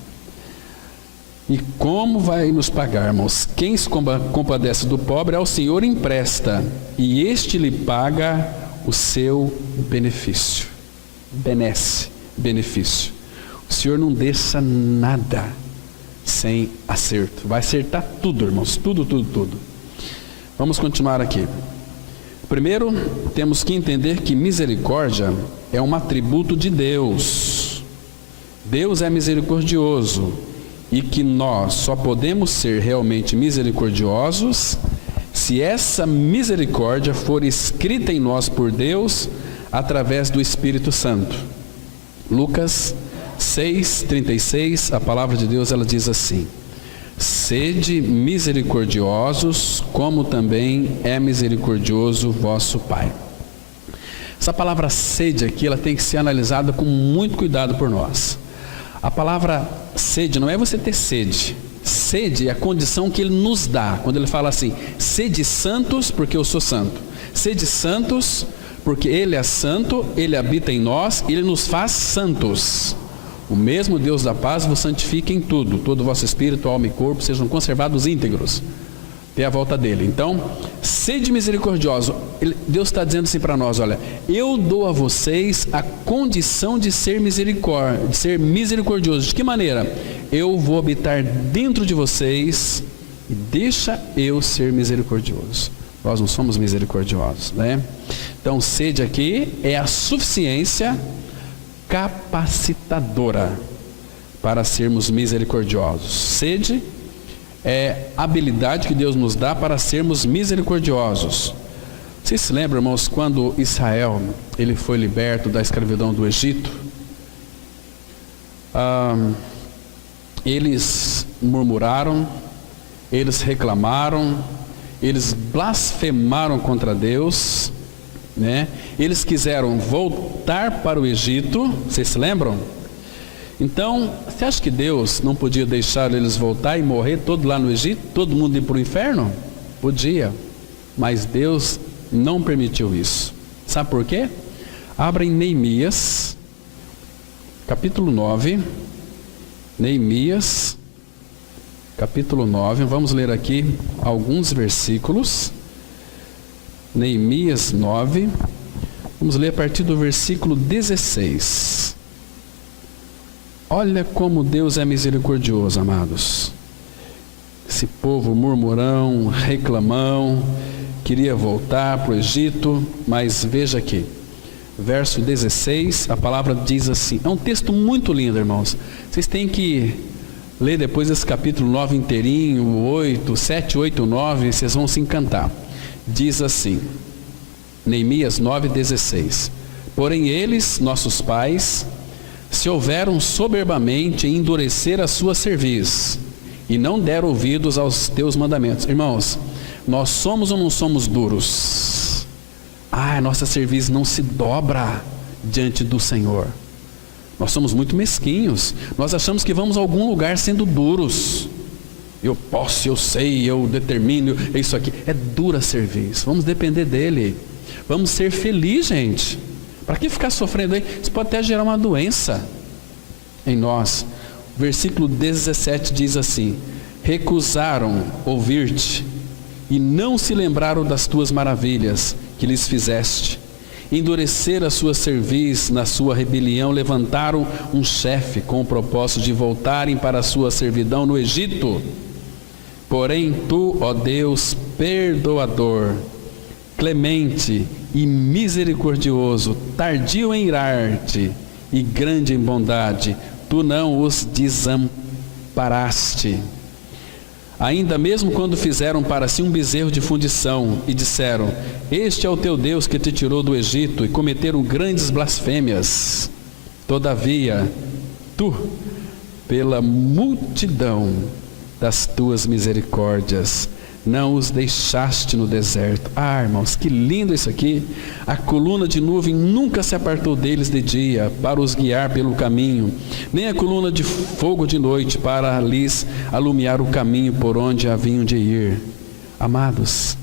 E como vai nos pagar, irmãos? Quem se compadece do pobre, ao Senhor empresta, e este lhe paga o seu benefício. Benefício. O Senhor não deixa nada sem acerto. Vai acertar tudo, irmãos, tudo. Vamos continuar aqui. Primeiro, temos que entender que misericórdia é um atributo de Deus. Deus é misericordioso, e que nós só podemos ser realmente misericordiosos se essa misericórdia for escrita em nós por Deus através do Espírito Santo. Lucas 6:36, a palavra de Deus, ela diz assim: sede misericordiosos, como também é misericordioso vosso Pai. Essa palavra sede aqui, ela tem que ser analisada com muito cuidado por nós. A palavra sede não é você ter sede. Sede é a condição que Ele nos dá. Quando Ele fala assim: sede santos, porque eu sou santo. Sede santos, porque Ele é santo, Ele habita em nós, Ele nos faz santos. O mesmo Deus da paz vos santifique em tudo, todo o vosso espírito, alma e corpo sejam conservados íntegros até a volta dele. Então, sede misericordioso. Deus está dizendo assim para nós: olha, eu dou a vocês a condição de ser misericordioso. De que maneira? Eu vou habitar dentro de vocês e deixa eu ser misericordioso. nós não somos misericordiosos, né? Então, sede aqui é a suficiência capacitadora para sermos misericordiosos. Sede é a habilidade que Deus nos dá para sermos misericordiosos. Vocês se lembram, irmãos, quando Israel ele foi liberto da escravidão do Egito? Eles murmuraram, eles reclamaram, eles blasfemaram contra Deus, né? Eles quiseram voltar para o Egito, vocês se lembram? Então, você acha que Deus não podia deixar eles voltar e morrer todo lá no Egito, todo mundo ir para o inferno? Podia, mas Deus não permitiu isso. Sabe por quê? Abra em Neemias, capítulo 9, Neemias, capítulo 9, vamos ler aqui alguns versículos. Neemias 9, vamos ler a partir do versículo 16. Olha como Deus é misericordioso, amados. Esse povo murmurão, reclamão, queria voltar para o Egito, mas veja aqui, verso 16, a palavra diz assim, é um texto muito lindo, irmãos. Vocês têm que ler depois esse capítulo 9 inteirinho, 8, 7, 8, 9, vocês vão se encantar. Diz assim, Neemias 9:16, porém eles, nossos pais, se houveram soberbamente em endurecer a sua cerviz, e não deram ouvidos aos teus mandamentos. Irmãos, nós somos ou não somos duros? Nossa cerviz não se dobra diante do Senhor. Nós somos muito mesquinhos. Nós achamos que vamos a algum lugar sendo duros. Eu posso, eu sei, eu determino, é isso aqui. É dura cerviz. Vamos depender dele. Vamos ser felizes, gente. Para que ficar sofrendo aí? Isso pode até gerar uma doença em nós. Versículo 17 diz assim, recusaram ouvir-te e não se lembraram das tuas maravilhas que lhes fizeste. Endureceram a sua cerviz na sua rebelião, levantaram um chefe com o propósito de voltarem para a sua servidão no Egito. Porém tu, ó Deus, perdoador, clemente e misericordioso, tardio em irar-te e grande em bondade, tu não os desamparaste. Ainda mesmo quando fizeram para si um bezerro de fundição e disseram, este é o teu Deus que te tirou do Egito, e cometeram grandes blasfêmias. Todavia, tu, pela multidão das tuas misericórdias, não os deixaste no deserto. Irmãos, que lindo isso aqui. A coluna de nuvem nunca se apartou deles de dia, para os guiar pelo caminho, nem a coluna de fogo de noite, para lhes alumiar o caminho por onde haviam de ir. Amados,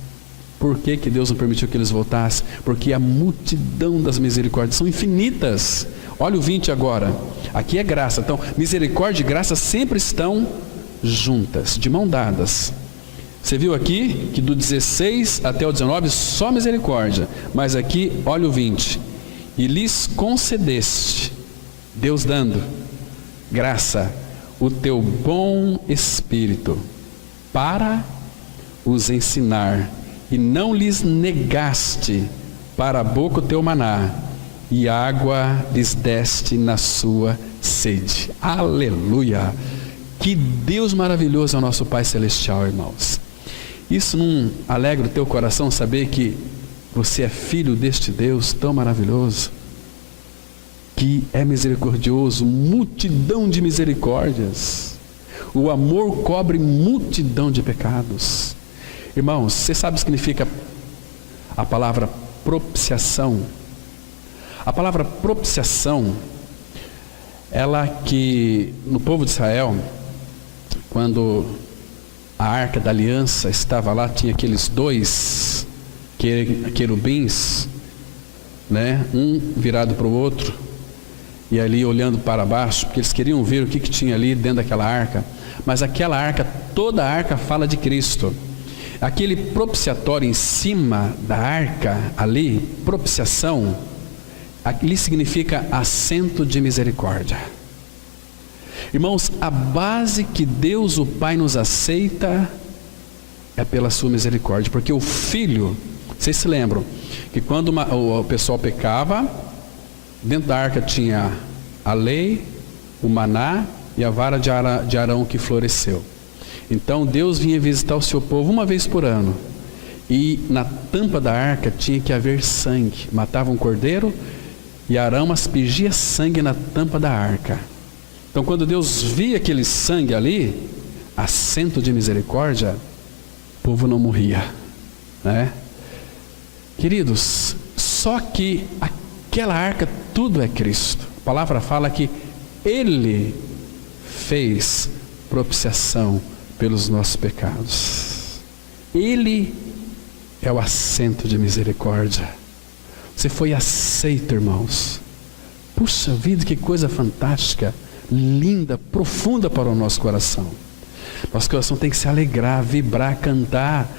por que Deus não permitiu que eles voltassem? Porque a multidão das misericórdias são infinitas. Olha o 20 agora. Aqui é graça. Então, misericórdia e graça sempre estão juntas, de mão dadas. Você viu aqui que do 16 até o 19 só misericórdia, mas aqui olha o 20, e lhes concedeste, Deus dando graça, o teu bom espírito para os ensinar, e não lhes negaste para a boca o teu maná, e água lhes deste na sua sede. Aleluia! Que Deus maravilhoso é o nosso Pai Celestial, irmãos. Isso não alegra o teu coração saber que você é filho deste Deus tão maravilhoso, que é misericordioso, multidão de misericórdias. O amor cobre multidão de pecados. Irmãos, você sabe o que significa a palavra propiciação? A palavra propiciação, ela que no povo de Israel, quando a arca da aliança estava lá, tinha aqueles dois querubins, né? Um virado para o outro, e ali olhando para baixo, porque eles queriam ver o que tinha ali dentro daquela arca. Mas aquela arca, toda a arca fala de Cristo. Aquele propiciatório em cima da arca ali, propiciação, ali significa assento de misericórdia. Irmãos, a base que Deus o Pai nos aceita é pela sua misericórdia, porque o Filho, vocês se lembram, que quando o pessoal pecava, dentro da arca tinha a lei, o maná e a vara de Arão que floresceu. Então Deus vinha visitar o seu povo uma vez por ano, e na tampa da arca tinha que haver sangue. Matava um cordeiro e Arão aspergia sangue na tampa da arca. Então quando Deus via aquele sangue ali, assento de misericórdia, o povo não morria, né? Queridos, só que aquela arca, tudo é Cristo. A palavra fala que Ele fez propiciação pelos nossos pecados. Ele é o assento de misericórdia. Você foi aceito, irmãos. Puxa vida, que coisa fantástica, linda, profunda para o nosso coração. Nosso coração tem que se alegrar, vibrar, cantar.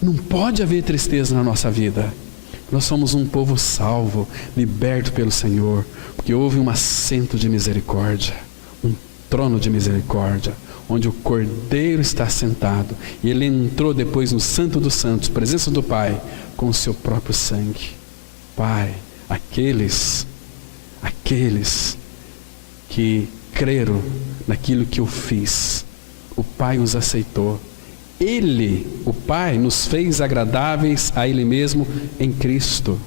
Não pode haver tristeza na nossa vida. Nós somos um povo salvo, liberto pelo Senhor, porque houve um assento de misericórdia, um trono de misericórdia, onde o Cordeiro está sentado, e Ele entrou depois no Santo dos Santos, presença do Pai, com o seu próprio sangue. Pai, aqueles que creram naquilo que eu fiz, o Pai os aceitou. Ele, o Pai, nos fez agradáveis a Ele mesmo em Cristo.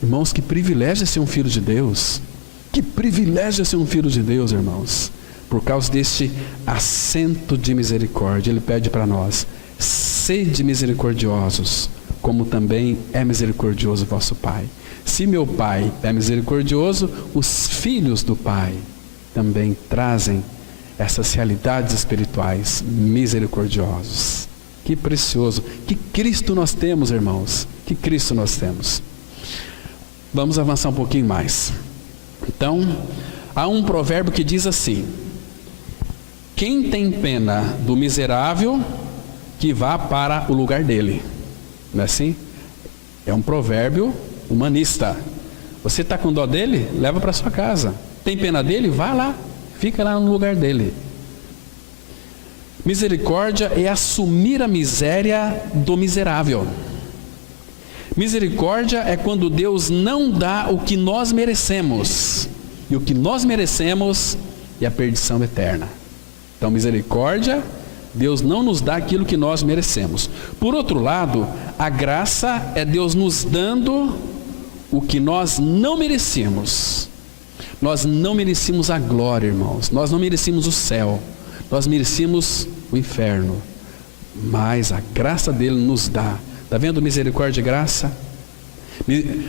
Irmãos, que privilégio é ser um filho de Deus. Que privilégio é ser um filho de Deus, irmãos. Por causa deste assento de misericórdia, Ele pede para nós: sede misericordiosos, como também é misericordioso vosso Pai. Se meu Pai é misericordioso, os filhos do Pai também trazem essas realidades espirituais, misericordiosos. Que precioso, que Cristo nós temos, irmãos, que Cristo nós temos. Vamos avançar um pouquinho mais. Então, há um provérbio que diz assim: quem tem pena do miserável, que vá para o lugar dele. Não é assim? É um provérbio humanista. Você está com dó dele? Leva para sua casa. Tem pena dele? Vá lá. Fica lá no lugar dele. Misericórdia é assumir a miséria do miserável. Misericórdia é quando Deus não dá o que nós merecemos. E o que nós merecemos é a perdição eterna. Então, misericórdia, Deus não nos dá aquilo que nós merecemos. Por outro lado, a graça é Deus nos dando o que nós não merecíamos. Nós não merecíamos a glória, irmãos. Nós não merecíamos o céu. Nós merecíamos o inferno. Mas a graça dele nos dá. Está vendo misericórdia e graça?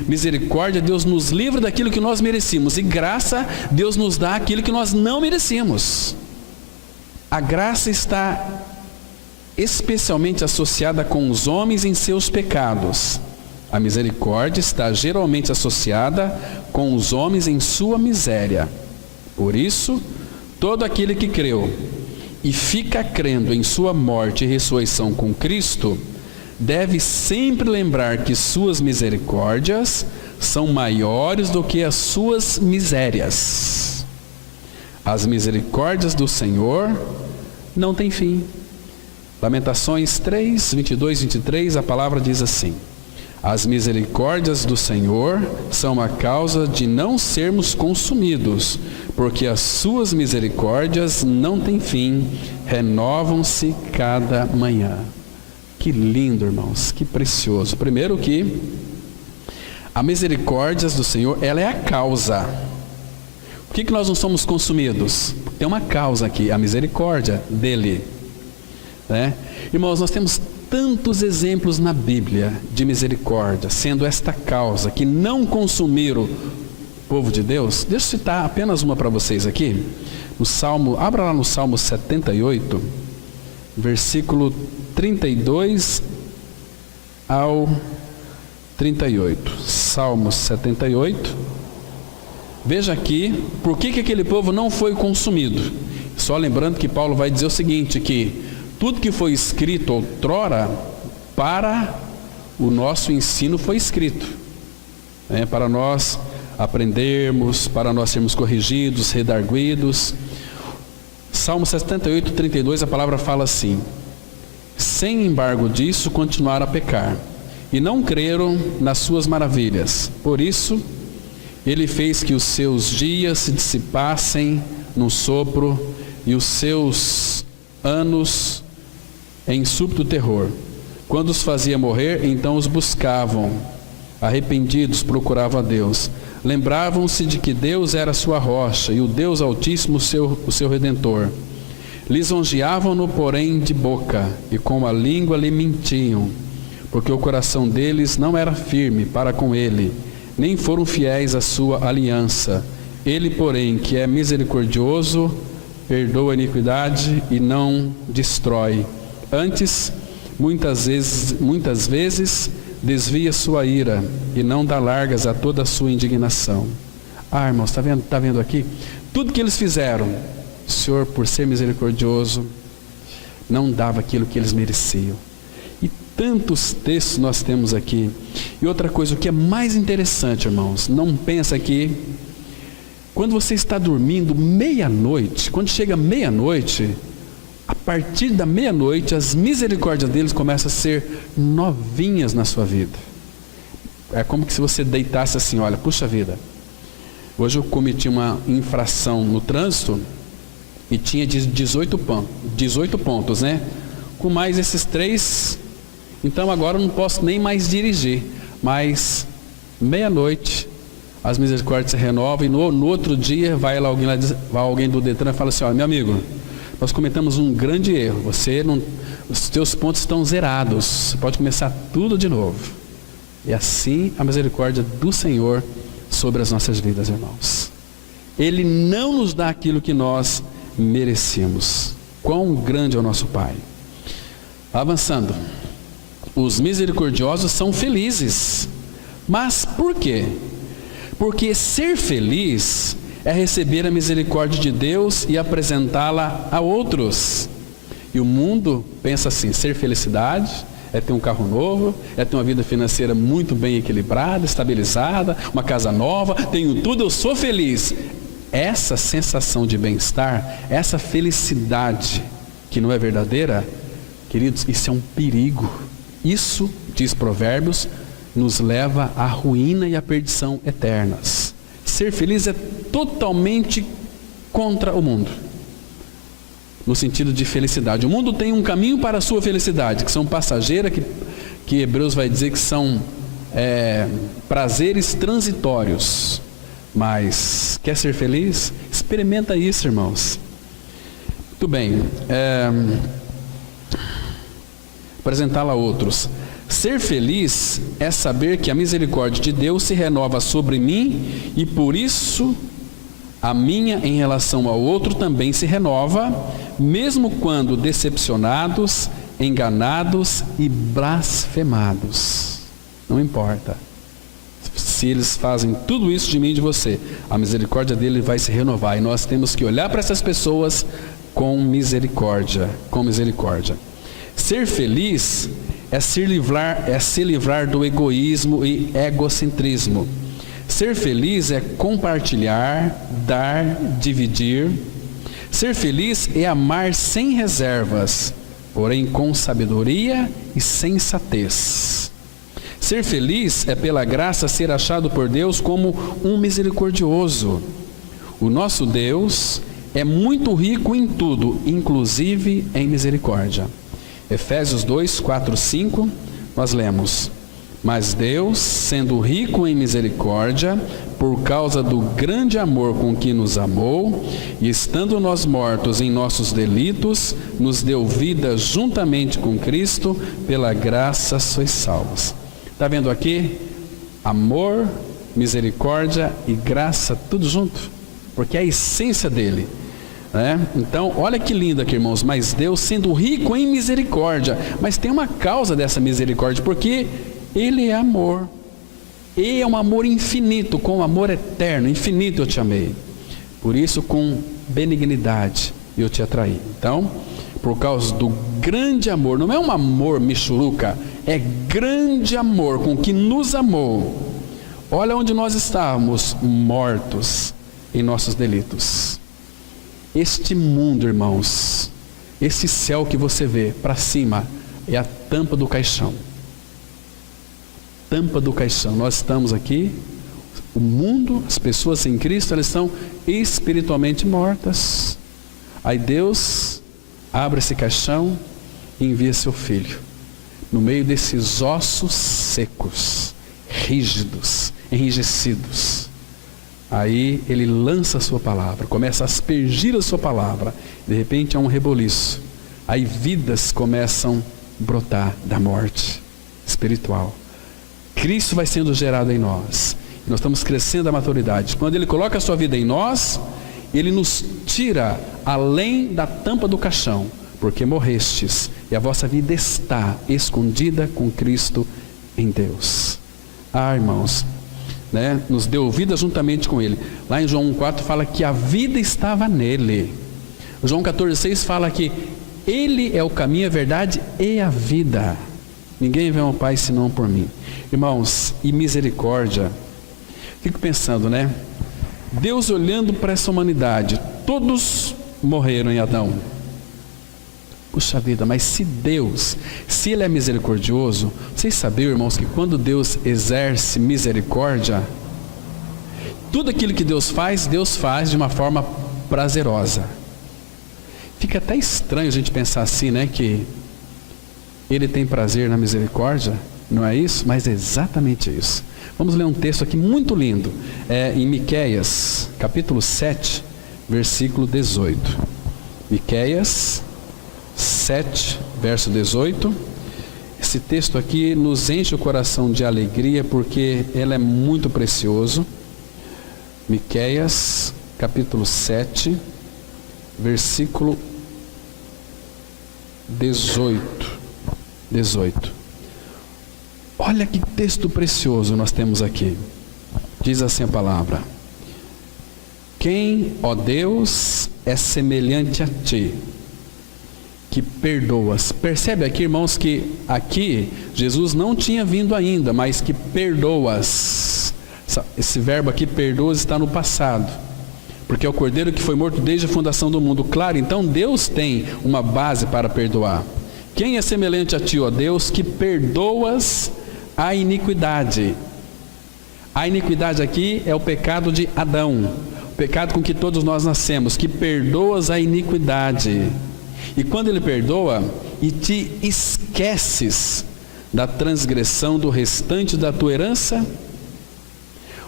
Misericórdia, Deus nos livra daquilo que nós merecíamos. E graça, Deus nos dá aquilo que nós não merecíamos. A graça está especialmente associada com os homens em seus pecados. A misericórdia está geralmente associada com os homens em sua miséria. Por isso, todo aquele que creu e fica crendo em sua morte e ressurreição com Cristo, deve sempre lembrar que suas misericórdias são maiores do que as suas misérias. As misericórdias do Senhor não têm fim. Lamentações 3, 22, 23, a palavra diz assim: as misericórdias do Senhor são a causa de não sermos consumidos, porque as suas misericórdias não têm fim, renovam-se cada manhã. Que lindo, irmãos, que precioso. Primeiro que a misericórdia do Senhor, ela é a causa. Por que nós não somos consumidos? Tem uma causa aqui, a misericórdia dele, né? Irmãos, nós temos tantos exemplos na Bíblia de misericórdia, sendo esta causa que não consumiram o povo de Deus. Deixa eu citar apenas uma para vocês aqui. No Salmo, abra lá no Salmo 78, versículo 32 ao 38. Salmo 78. Veja aqui, por que aquele povo não foi consumido? Só lembrando que Paulo vai dizer o seguinte, que tudo que foi escrito outrora para o nosso ensino foi escrito, né? Para nós aprendermos, para nós sermos corrigidos, redarguidos. Salmo 78, 32, a palavra fala assim: sem embargo disso, continuaram a pecar, e não creram nas suas maravilhas. Por isso, ele fez que os seus dias se dissipassem num sopro, e os seus anos em súbito terror. Quando os fazia morrer, então os buscavam, arrependidos procuravam a Deus. Lembravam-se de que Deus era a sua rocha, e o Deus Altíssimo o seu Redentor. Lisonjeavam-no, porém, de boca, e com a língua lhe mentiam, porque o coração deles não era firme para com ele, nem foram fiéis à sua aliança. Ele, porém, que é misericordioso, perdoa a iniquidade e não destrói. Antes, muitas vezes desvia sua ira e não dá largas a toda a sua indignação. Irmãos, está vendo aqui? Tudo que eles fizeram, o Senhor, por ser misericordioso, não dava aquilo que eles mereciam. E tantos textos nós temos aqui. E outra coisa, o que é mais interessante, irmãos, não pensa que quando você está dormindo meia-noite, quando chega meia-noite, a partir da meia-noite, as misericórdias deles começam a ser novinhas na sua vida. É como que se você deitasse assim, olha, puxa vida, hoje eu cometi uma infração no trânsito e tinha 18 pontos, né? Com mais esses 3, então agora eu não posso nem mais dirigir. Mas meia-noite, as misericórdias se renovam e no outro dia vai alguém do Detran e fala assim, olha, meu amigo, nós cometemos um grande erro, os teus pontos estão zerados, você pode começar tudo de novo. E assim a misericórdia do Senhor sobre as nossas vidas, irmãos. Ele não nos dá aquilo que nós merecemos. Quão grande é o nosso Pai. Avançando, os misericordiosos são felizes. Mas por quê? Porque ser feliz é receber a misericórdia de Deus e apresentá-la a outros. E o mundo pensa assim, ser felicidade é ter um carro novo, é ter uma vida financeira muito bem equilibrada, estabilizada, uma casa nova, tenho tudo, eu sou feliz. Essa sensação de bem-estar, essa felicidade que não é verdadeira, queridos, isso é um perigo. Isso, diz Provérbios, nos leva à ruína e à perdição eternas. Ser feliz é totalmente contra o mundo, no sentido de felicidade. O mundo tem um caminho para a sua felicidade, que são passageiras, que Hebreus vai dizer que são prazeres transitórios. Mas quer ser feliz? Experimenta isso, irmãos. Muito bem. Apresentá-la a outros. Ser feliz é saber que a misericórdia de Deus se renova sobre mim e por isso a minha em relação ao outro também se renova, mesmo quando decepcionados, enganados e blasfemados. Não importa. Se eles fazem tudo isso de mim e de você, a misericórdia dele vai se renovar. E nós temos que olhar para essas pessoas com misericórdia. Com misericórdia. Ser feliz é se livrar do egoísmo e egocentrismo. Ser feliz é compartilhar, dar, dividir. Ser feliz é amar sem reservas, porém com sabedoria e sensatez. Ser feliz é pela graça ser achado por Deus como um misericordioso. O nosso Deus é muito rico em tudo, inclusive em misericórdia. Efésios 2, 4, 5, nós lemos: mas Deus, sendo rico em misericórdia, por causa do grande amor com que nos amou, e estando nós mortos em nossos delitos, nos deu vida juntamente com Cristo, pela graça sois salvos. Está vendo aqui? Amor, misericórdia e graça, tudo junto, porque é a essência dele. Então, olha que lindo aqui, irmãos. Mas Deus, sendo rico em misericórdia, mas tem uma causa dessa misericórdia, porque Ele é amor, e é um amor infinito, com um amor eterno, infinito eu te amei, por isso com benignidade eu te atraí. Então, por causa do grande amor, não é um amor michuruca, é grande amor com que nos amou. Olha onde nós estávamos, mortos em nossos delitos. Este mundo, irmãos, esse céu que você vê para cima, é a tampa do caixão. Tampa do caixão. Nós estamos aqui, o mundo, as pessoas sem Cristo, elas estão espiritualmente mortas. Aí Deus abre esse caixão e envia seu Filho no meio desses ossos secos, rígidos, enrijecidos. Aí ele lança a sua palavra, começa a aspergir a sua palavra. De repente há um reboliço. Aí vidas começam a brotar da morte espiritual. Cristo vai sendo gerado em nós. Nós estamos crescendo a maturidade. Quando Ele coloca a sua vida em nós, Ele nos tira além da tampa do caixão, porque morrestes e a vossa vida está escondida com Cristo em Deus. Irmãos, nos deu vida juntamente com Ele. Lá em João 1,4 fala que a vida estava nele. João 14,6 fala que Ele é o caminho, a verdade e a vida. Ninguém vem ao Pai senão por mim. Irmãos, e misericórdia. Fico pensando, Deus olhando para essa humanidade, todos morreram em Adão. Puxa vida, mas se Ele é misericordioso, vocês sabiam, irmãos, que quando Deus exerce misericórdia, tudo aquilo que Deus faz de uma forma prazerosa. Fica até estranho a gente pensar assim, que Ele tem prazer na misericórdia, não é isso? Mas é exatamente isso. Vamos ler um texto aqui muito lindo, em Miqueias, capítulo 7, versículo 18. Miqueias 7, verso 18. Esse texto aqui nos enche o coração de alegria, porque ele é muito precioso. Miqueias, capítulo 7, versículo 18. Olha que texto precioso nós temos aqui. Diz assim a palavra: quem, ó Deus, é semelhante a ti, que perdoas. Percebe aqui, irmãos, que aqui Jesus não tinha vindo ainda, mas que perdoas. Esse verbo aqui, perdoas, está no passado, porque é o Cordeiro que foi morto desde a fundação do mundo. Claro, então Deus tem uma base para perdoar. Quem é semelhante a ti, ó Deus, que perdoas a iniquidade. A iniquidade aqui é o pecado de Adão, o pecado com que todos nós nascemos, que perdoas a iniquidade. E quando Ele perdoa e te esqueces da transgressão do restante da tua herança,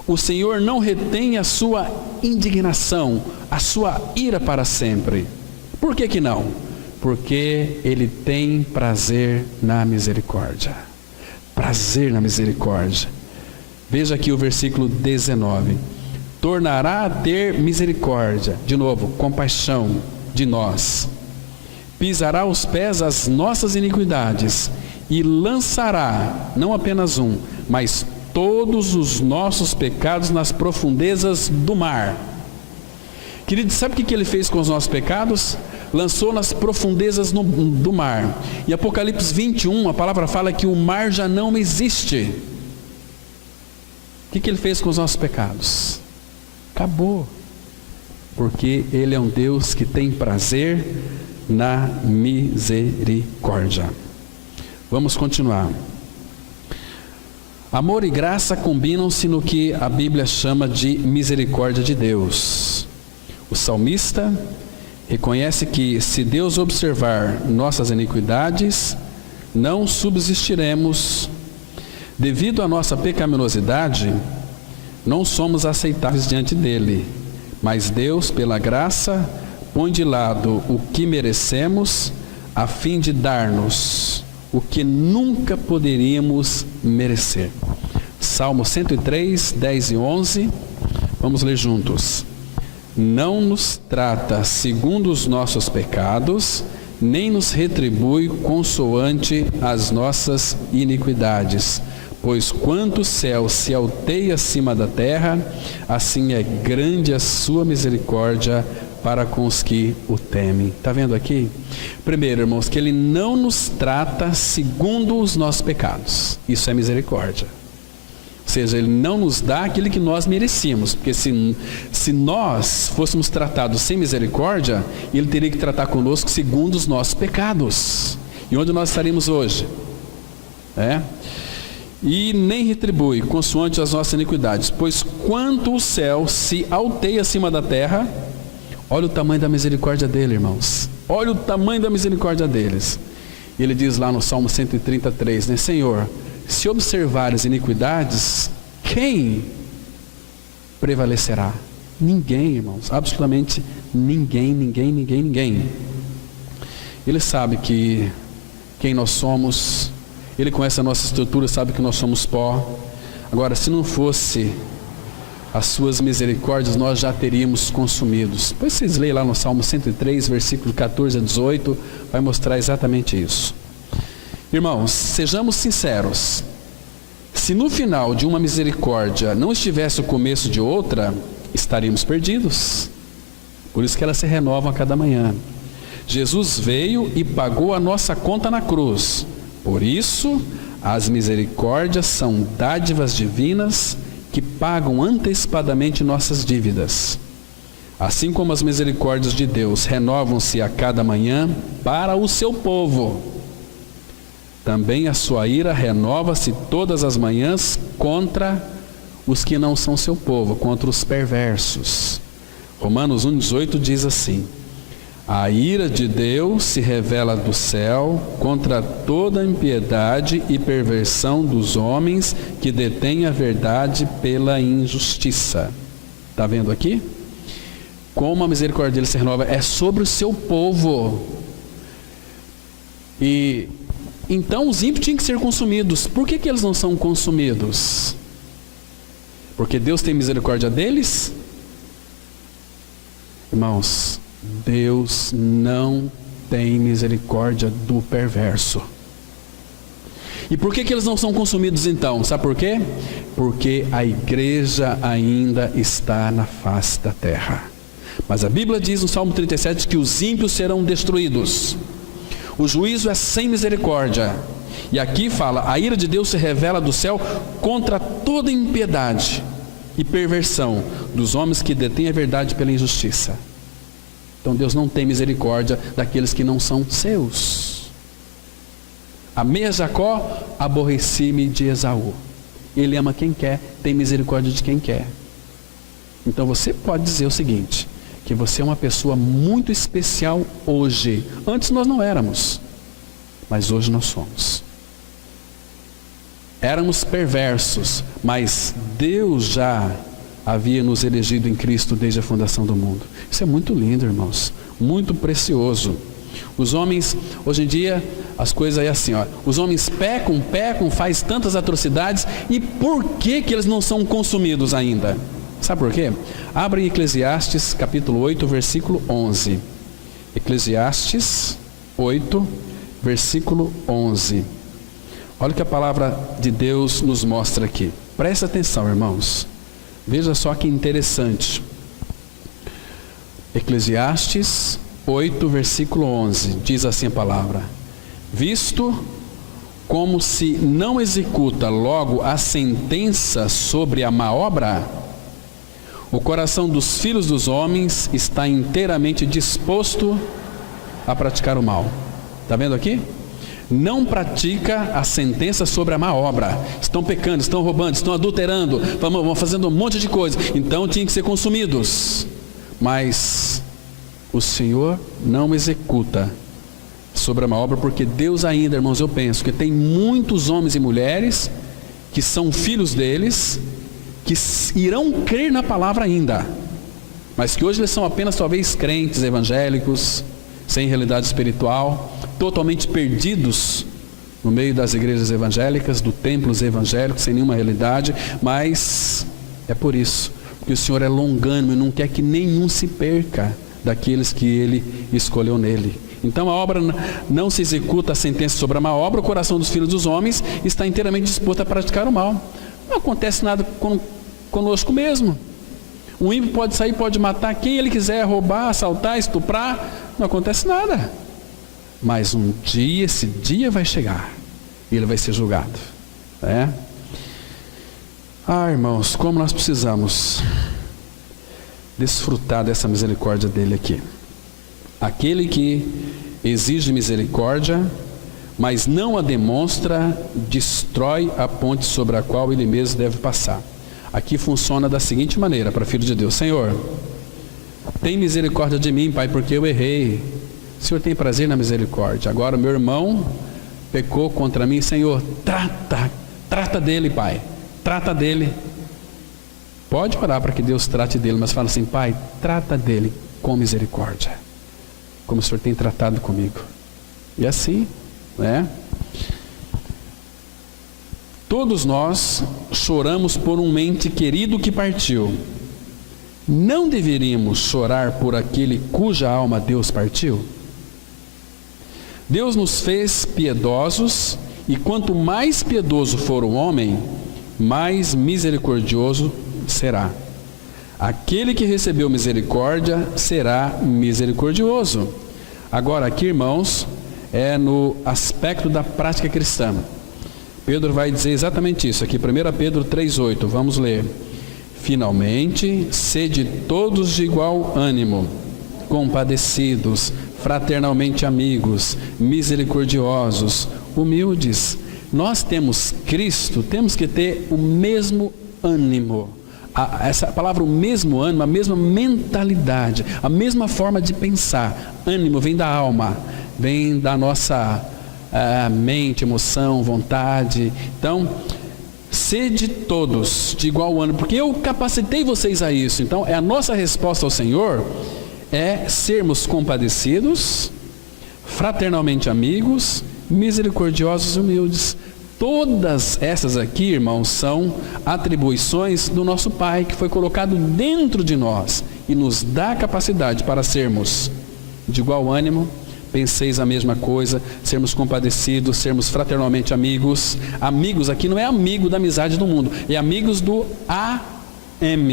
o Senhor não retém a sua indignação, a sua ira para sempre. Por que não? Porque Ele tem prazer na misericórdia. Prazer na misericórdia. Veja aqui o versículo 19. Tornará a ter misericórdia, de novo, compaixão de nós. Pisará aos pés as nossas iniquidades e lançará, não apenas um, mas todos os nossos pecados nas profundezas do mar. Querido, sabe o que Ele fez com os nossos pecados? Lançou nas profundezas do mar. Em Apocalipse 21, a palavra fala que o mar já não existe. O que Ele fez com os nossos pecados? Acabou. Porque Ele é um Deus que tem prazer na misericórdia. Vamos continuar. Amor e graça combinam-se no que a Bíblia chama de misericórdia de Deus. O salmista reconhece que se Deus observar nossas iniquidades, não subsistiremos. Devido à nossa pecaminosidade, não somos aceitáveis diante dele, mas Deus, pela graça, põe de lado o que merecemos, a fim de dar-nos o que nunca poderíamos merecer. Salmo 103, 10 e 11, vamos ler juntos. Não nos trata segundo os nossos pecados, nem nos retribui consoante as nossas iniquidades. Pois quanto o céu se alteia acima da terra, assim é grande a sua misericórdia para com os que o temem. Está vendo aqui? Primeiro, irmãos, que Ele não nos trata segundo os nossos pecados. Isso é misericórdia. Ou seja, Ele não nos dá aquilo que nós merecíamos. Porque se nós fôssemos tratados sem misericórdia, Ele teria que tratar conosco segundo os nossos pecados. E onde nós estaríamos hoje? E nem retribui consoante as nossas iniquidades, pois quanto o céu se alteia acima da terra, olha o tamanho da misericórdia dele, irmãos. Olha o tamanho da misericórdia deles. Ele diz lá no Salmo 133, né? Senhor, se observares iniquidades, quem prevalecerá? Ninguém, irmãos, absolutamente ninguém. Ele sabe que quem nós somos, Ele conhece a nossa estrutura, sabe que nós somos pó. Agora, se não fosse as suas misericórdias, nós já teríamos consumidos. Depois vocês leem lá no Salmo 103, versículo 14 a 18, vai mostrar exatamente isso. Irmãos, sejamos sinceros. Se no final de uma misericórdia não estivesse o começo de outra, estaríamos perdidos. Por isso que elas se renovam a cada manhã. Jesus veio e pagou a nossa conta na cruz. Por isso, as misericórdias são dádivas divinas que pagam antecipadamente nossas dívidas. Assim como as misericórdias de Deus renovam-se a cada manhã para o seu povo, também a sua ira renova-se todas as manhãs contra os que não são seu povo, contra os perversos. Romanos 1,18 diz assim: a ira de Deus se revela do céu contra toda impiedade e perversão dos homens que detêm a verdade pela injustiça. Está vendo aqui? Como a misericórdia dele se renova, é sobre o seu povo. E então os ímpios tinham que ser consumidos. Por que eles não são consumidos? Porque Deus tem misericórdia deles? Irmãos, Deus não tem misericórdia do perverso. E por que eles não são consumidos então? Sabe por quê? Porque a igreja ainda está na face da terra. Mas a Bíblia diz no Salmo 37 que os ímpios serão destruídos. O juízo é sem misericórdia. E aqui fala, a ira de Deus se revela do céu contra toda impiedade e perversão dos homens que detêm a verdade pela injustiça. Então Deus não tem misericórdia daqueles que não são seus. Amei a Jacó, aborreci-me de Esaú. Ele ama quem quer, tem misericórdia de quem quer. Então você pode dizer o seguinte, que você é uma pessoa muito especial hoje. Antes nós não éramos, mas hoje nós somos. Éramos perversos, mas Deus já havia nos elegido em Cristo desde a fundação do mundo. Isso é muito lindo, irmãos, muito precioso. Os homens, hoje em dia, as coisas aí assim, ó, os homens pecam, faz tantas atrocidades, e por que eles não são consumidos ainda? Sabe por quê? Abre Eclesiastes capítulo 8, versículo 11. Eclesiastes 8, versículo 11. Olha o que a palavra de Deus nos mostra aqui. Presta atenção, irmãos. Veja só que interessante. Eclesiastes 8, versículo 11. Diz assim a palavra: visto como se não executa logo a sentença sobre a má obra, o coração dos filhos dos homens está inteiramente disposto a praticar o mal. Está vendo aqui? Não pratica a sentença sobre a má obra. Estão pecando, estão roubando, estão adulterando, vão fazendo um monte de coisa. Então tinham que ser consumidos. Mas o Senhor não executa sobre a má obra, porque Deus ainda, irmãos, eu penso que tem muitos homens e mulheres que são filhos deles, que irão crer na palavra ainda, mas que hoje eles são apenas talvez crentes evangélicos, sem realidade espiritual, totalmente perdidos no meio das igrejas evangélicas, dos templos evangélicos, sem nenhuma realidade. Mas é por isso que o Senhor é longânimo e não quer que nenhum se perca daqueles que Ele escolheu nele. Então a obra não se executa a sentença sobre a má obra, o coração dos filhos dos homens está inteiramente disposto a praticar o mal. Não acontece nada conosco mesmo. Um ímpio pode sair, pode matar quem ele quiser, roubar, assaltar, estuprar, não acontece nada. Mas um dia, esse dia vai chegar e ele vai ser julgado. Irmãos, como nós precisamos desfrutar dessa misericórdia dele aqui. Aquele que exige misericórdia mas não a demonstra, destrói a ponte sobre a qual ele mesmo deve passar. Aqui funciona da seguinte maneira para filho de Deus: Senhor, tem misericórdia de mim, Pai, porque eu errei. O Senhor tem prazer na misericórdia. Agora meu irmão pecou contra mim, Senhor, trata dele, Pai, trata dele. Pode orar para que Deus trate dele, mas fala assim: Pai, trata dele com misericórdia, como o Senhor tem tratado comigo. E assim, né? Todos nós choramos por um ente querido que partiu. Não deveríamos chorar por aquele cuja alma Deus partiu? Deus nos fez piedosos, e quanto mais piedoso for o homem, mais misericordioso será. Aquele que recebeu misericórdia será misericordioso. Agora aqui, irmãos, é no aspecto da prática cristã. Pedro vai dizer exatamente isso aqui, 1 Pedro 3,8, vamos ler. Finalmente, sede todos de igual ânimo, compadecidos, fraternalmente amigos, misericordiosos, humildes. Nós temos Cristo, temos que ter o mesmo ânimo. Essa palavra, o mesmo ânimo, a mesma mentalidade, a mesma forma de pensar. Ânimo vem da alma, vem da nossa mente, emoção, vontade. Então, sede todos de igual ânimo, porque eu capacitei vocês a isso. Então, a nossa resposta ao Senhor é sermos compadecidos, fraternalmente amigos, misericordiosos e humildes. Todas essas aqui, irmãos, são atribuições do nosso Pai, que foi colocado dentro de nós e nos dá capacidade para sermos de igual ânimo, penseis a mesma coisa, sermos compadecidos, sermos fraternalmente amigos. Amigos aqui não é amigo da amizade do mundo, é amigos do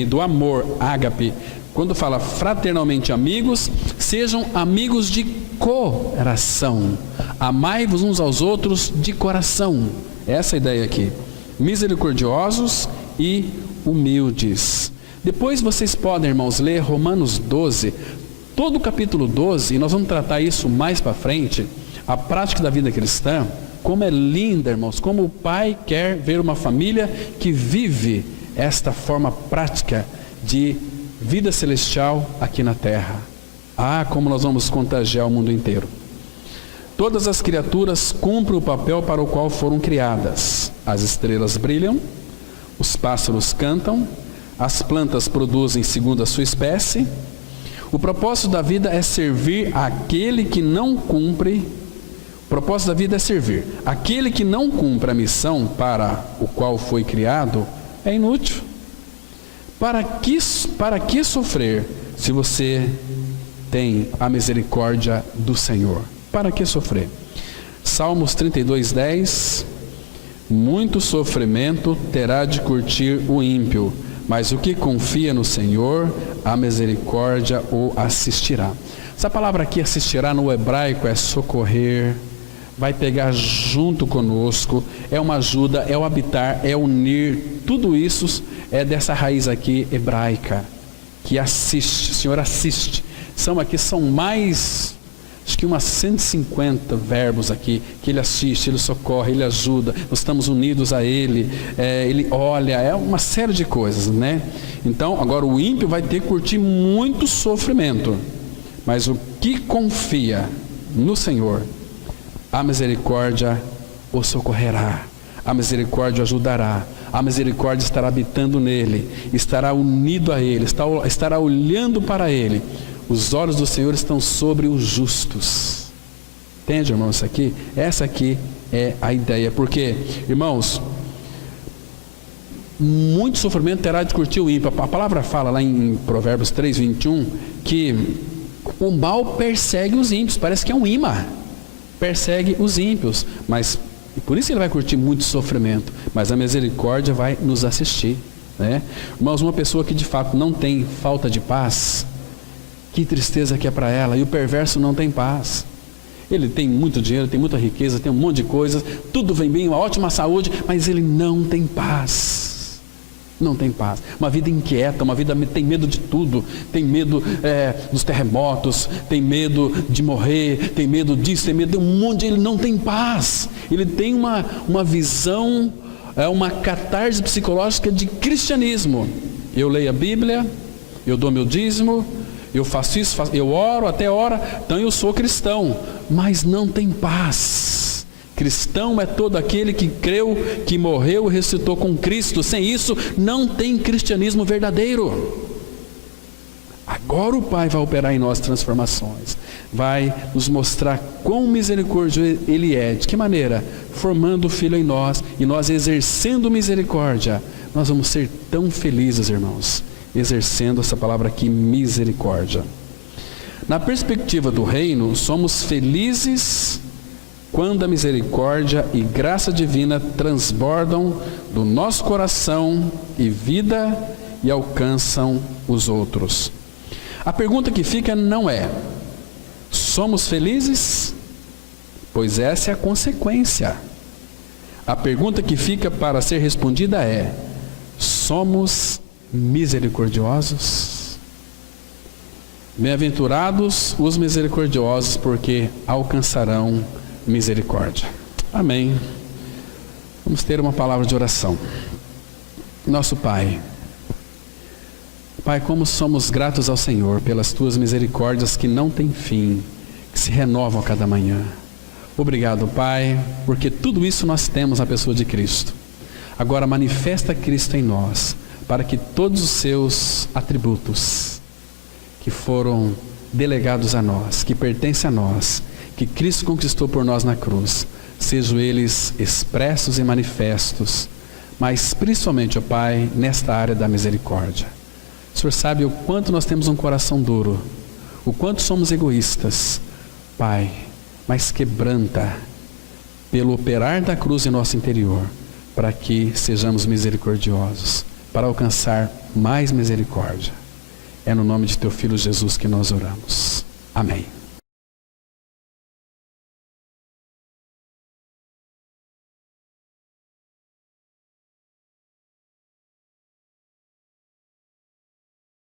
do amor, ágape. Quando fala fraternalmente amigos, sejam amigos de coração. Amai-vos uns aos outros de coração. Essa é a ideia aqui. Misericordiosos e humildes. Depois vocês podem, irmãos, ler Romanos 12. Todo o capítulo 12, e nós vamos tratar isso mais para frente, a prática da vida cristã. Como é linda, irmãos, como o Pai quer ver uma família que vive esta forma prática de vida celestial aqui na terra. Como nós vamos contagiar o mundo inteiro. Todas as criaturas cumprem o papel para o qual foram criadas. As estrelas brilham, os pássaros cantam, as plantas produzem segundo a sua espécie. O propósito da vida é servir aquele que não cumpre. O propósito da vida é servir. Aquele que não cumpre a missão para o qual foi criado é inútil. Para que sofrer se você tem a misericórdia do Senhor? Para que sofrer? Salmos 32:10. Muito sofrimento terá de curtir o ímpio, mas o que confia no Senhor, a misericórdia o assistirá. Essa palavra aqui, assistirá, no hebraico é socorrer, vai pegar junto conosco, é uma ajuda, é o habitar, é unir. Tudo isso é dessa raiz aqui hebraica, que assiste. O Senhor assiste. São mais, acho que umas 150 verbos aqui, que Ele assiste, Ele socorre, Ele ajuda, nós estamos unidos a Ele, Ele olha, é uma série de coisas, né? Então, agora o ímpio vai ter que curtir muito sofrimento, mas o que confia no Senhor, a misericórdia o socorrerá, a misericórdia o ajudará, a misericórdia estará habitando nele, estará unido a Ele, estará olhando para Ele. Os olhos do Senhor estão sobre os justos. Entende, irmãos, isso aqui? Essa aqui é a ideia. Porque, irmãos, muito sofrimento terá de curtir o ímpio. A palavra fala lá em Provérbios 3:21 que o mal persegue os ímpios. Parece que é um imã. Persegue os ímpios. Mas, e por isso ele vai curtir muito sofrimento. Mas a misericórdia vai nos assistir, né? Irmãos, uma pessoa que de fato não tem falta de paz, que tristeza que é para ela. E o perverso não tem paz. Ele tem muito dinheiro, tem muita riqueza, tem um monte de coisas, tudo vem bem, uma ótima saúde, mas ele não tem paz. Não tem paz. Uma vida inquieta, uma vida tem medo de tudo. Tem medo dos terremotos, tem medo de morrer, tem medo disso, tem medo de um monte. Ele não tem paz. Ele tem uma visão, uma catarse psicológica de cristianismo. Eu leio a Bíblia, eu dou meu dízimo, eu faço isso, eu oro até hora, então eu sou cristão. Mas não tem paz. Cristão é todo aquele que creu, que morreu e ressuscitou com Cristo. Sem isso, não tem cristianismo verdadeiro. Agora o Pai vai operar em nós transformações. Vai nos mostrar quão misericordioso Ele é. De que maneira? Formando o Filho em nós e nós exercendo misericórdia. Nós vamos ser tão felizes, irmãos, exercendo essa palavra aqui, misericórdia. Na perspectiva do reino, somos felizes quando a misericórdia e graça divina transbordam do nosso coração e vida e alcançam os outros. A pergunta que fica não é: somos felizes? Pois essa é a consequência. A pergunta que fica para ser respondida é: somos misericordiosos? Bem-aventurados os misericordiosos, porque alcançarão misericórdia. Amém. Vamos ter uma palavra de oração. Nosso Pai, como somos gratos ao Senhor pelas Tuas misericórdias que não têm fim, que se renovam a cada manhã. Obrigado, Pai, porque tudo isso nós temos na pessoa de Cristo. Agora manifesta Cristo em nós, para que todos os seus atributos que foram delegados a nós, que pertencem a nós, que Cristo conquistou por nós na cruz, sejam eles expressos e manifestos, mas principalmente, ó Pai, nesta área da misericórdia. O Senhor sabe o quanto nós temos um coração duro, o quanto somos egoístas, Pai, mas quebranta pelo operar da cruz em nosso interior, para que sejamos misericordiosos, para alcançar mais misericórdia. É no nome de Teu Filho Jesus que nós oramos. Amém.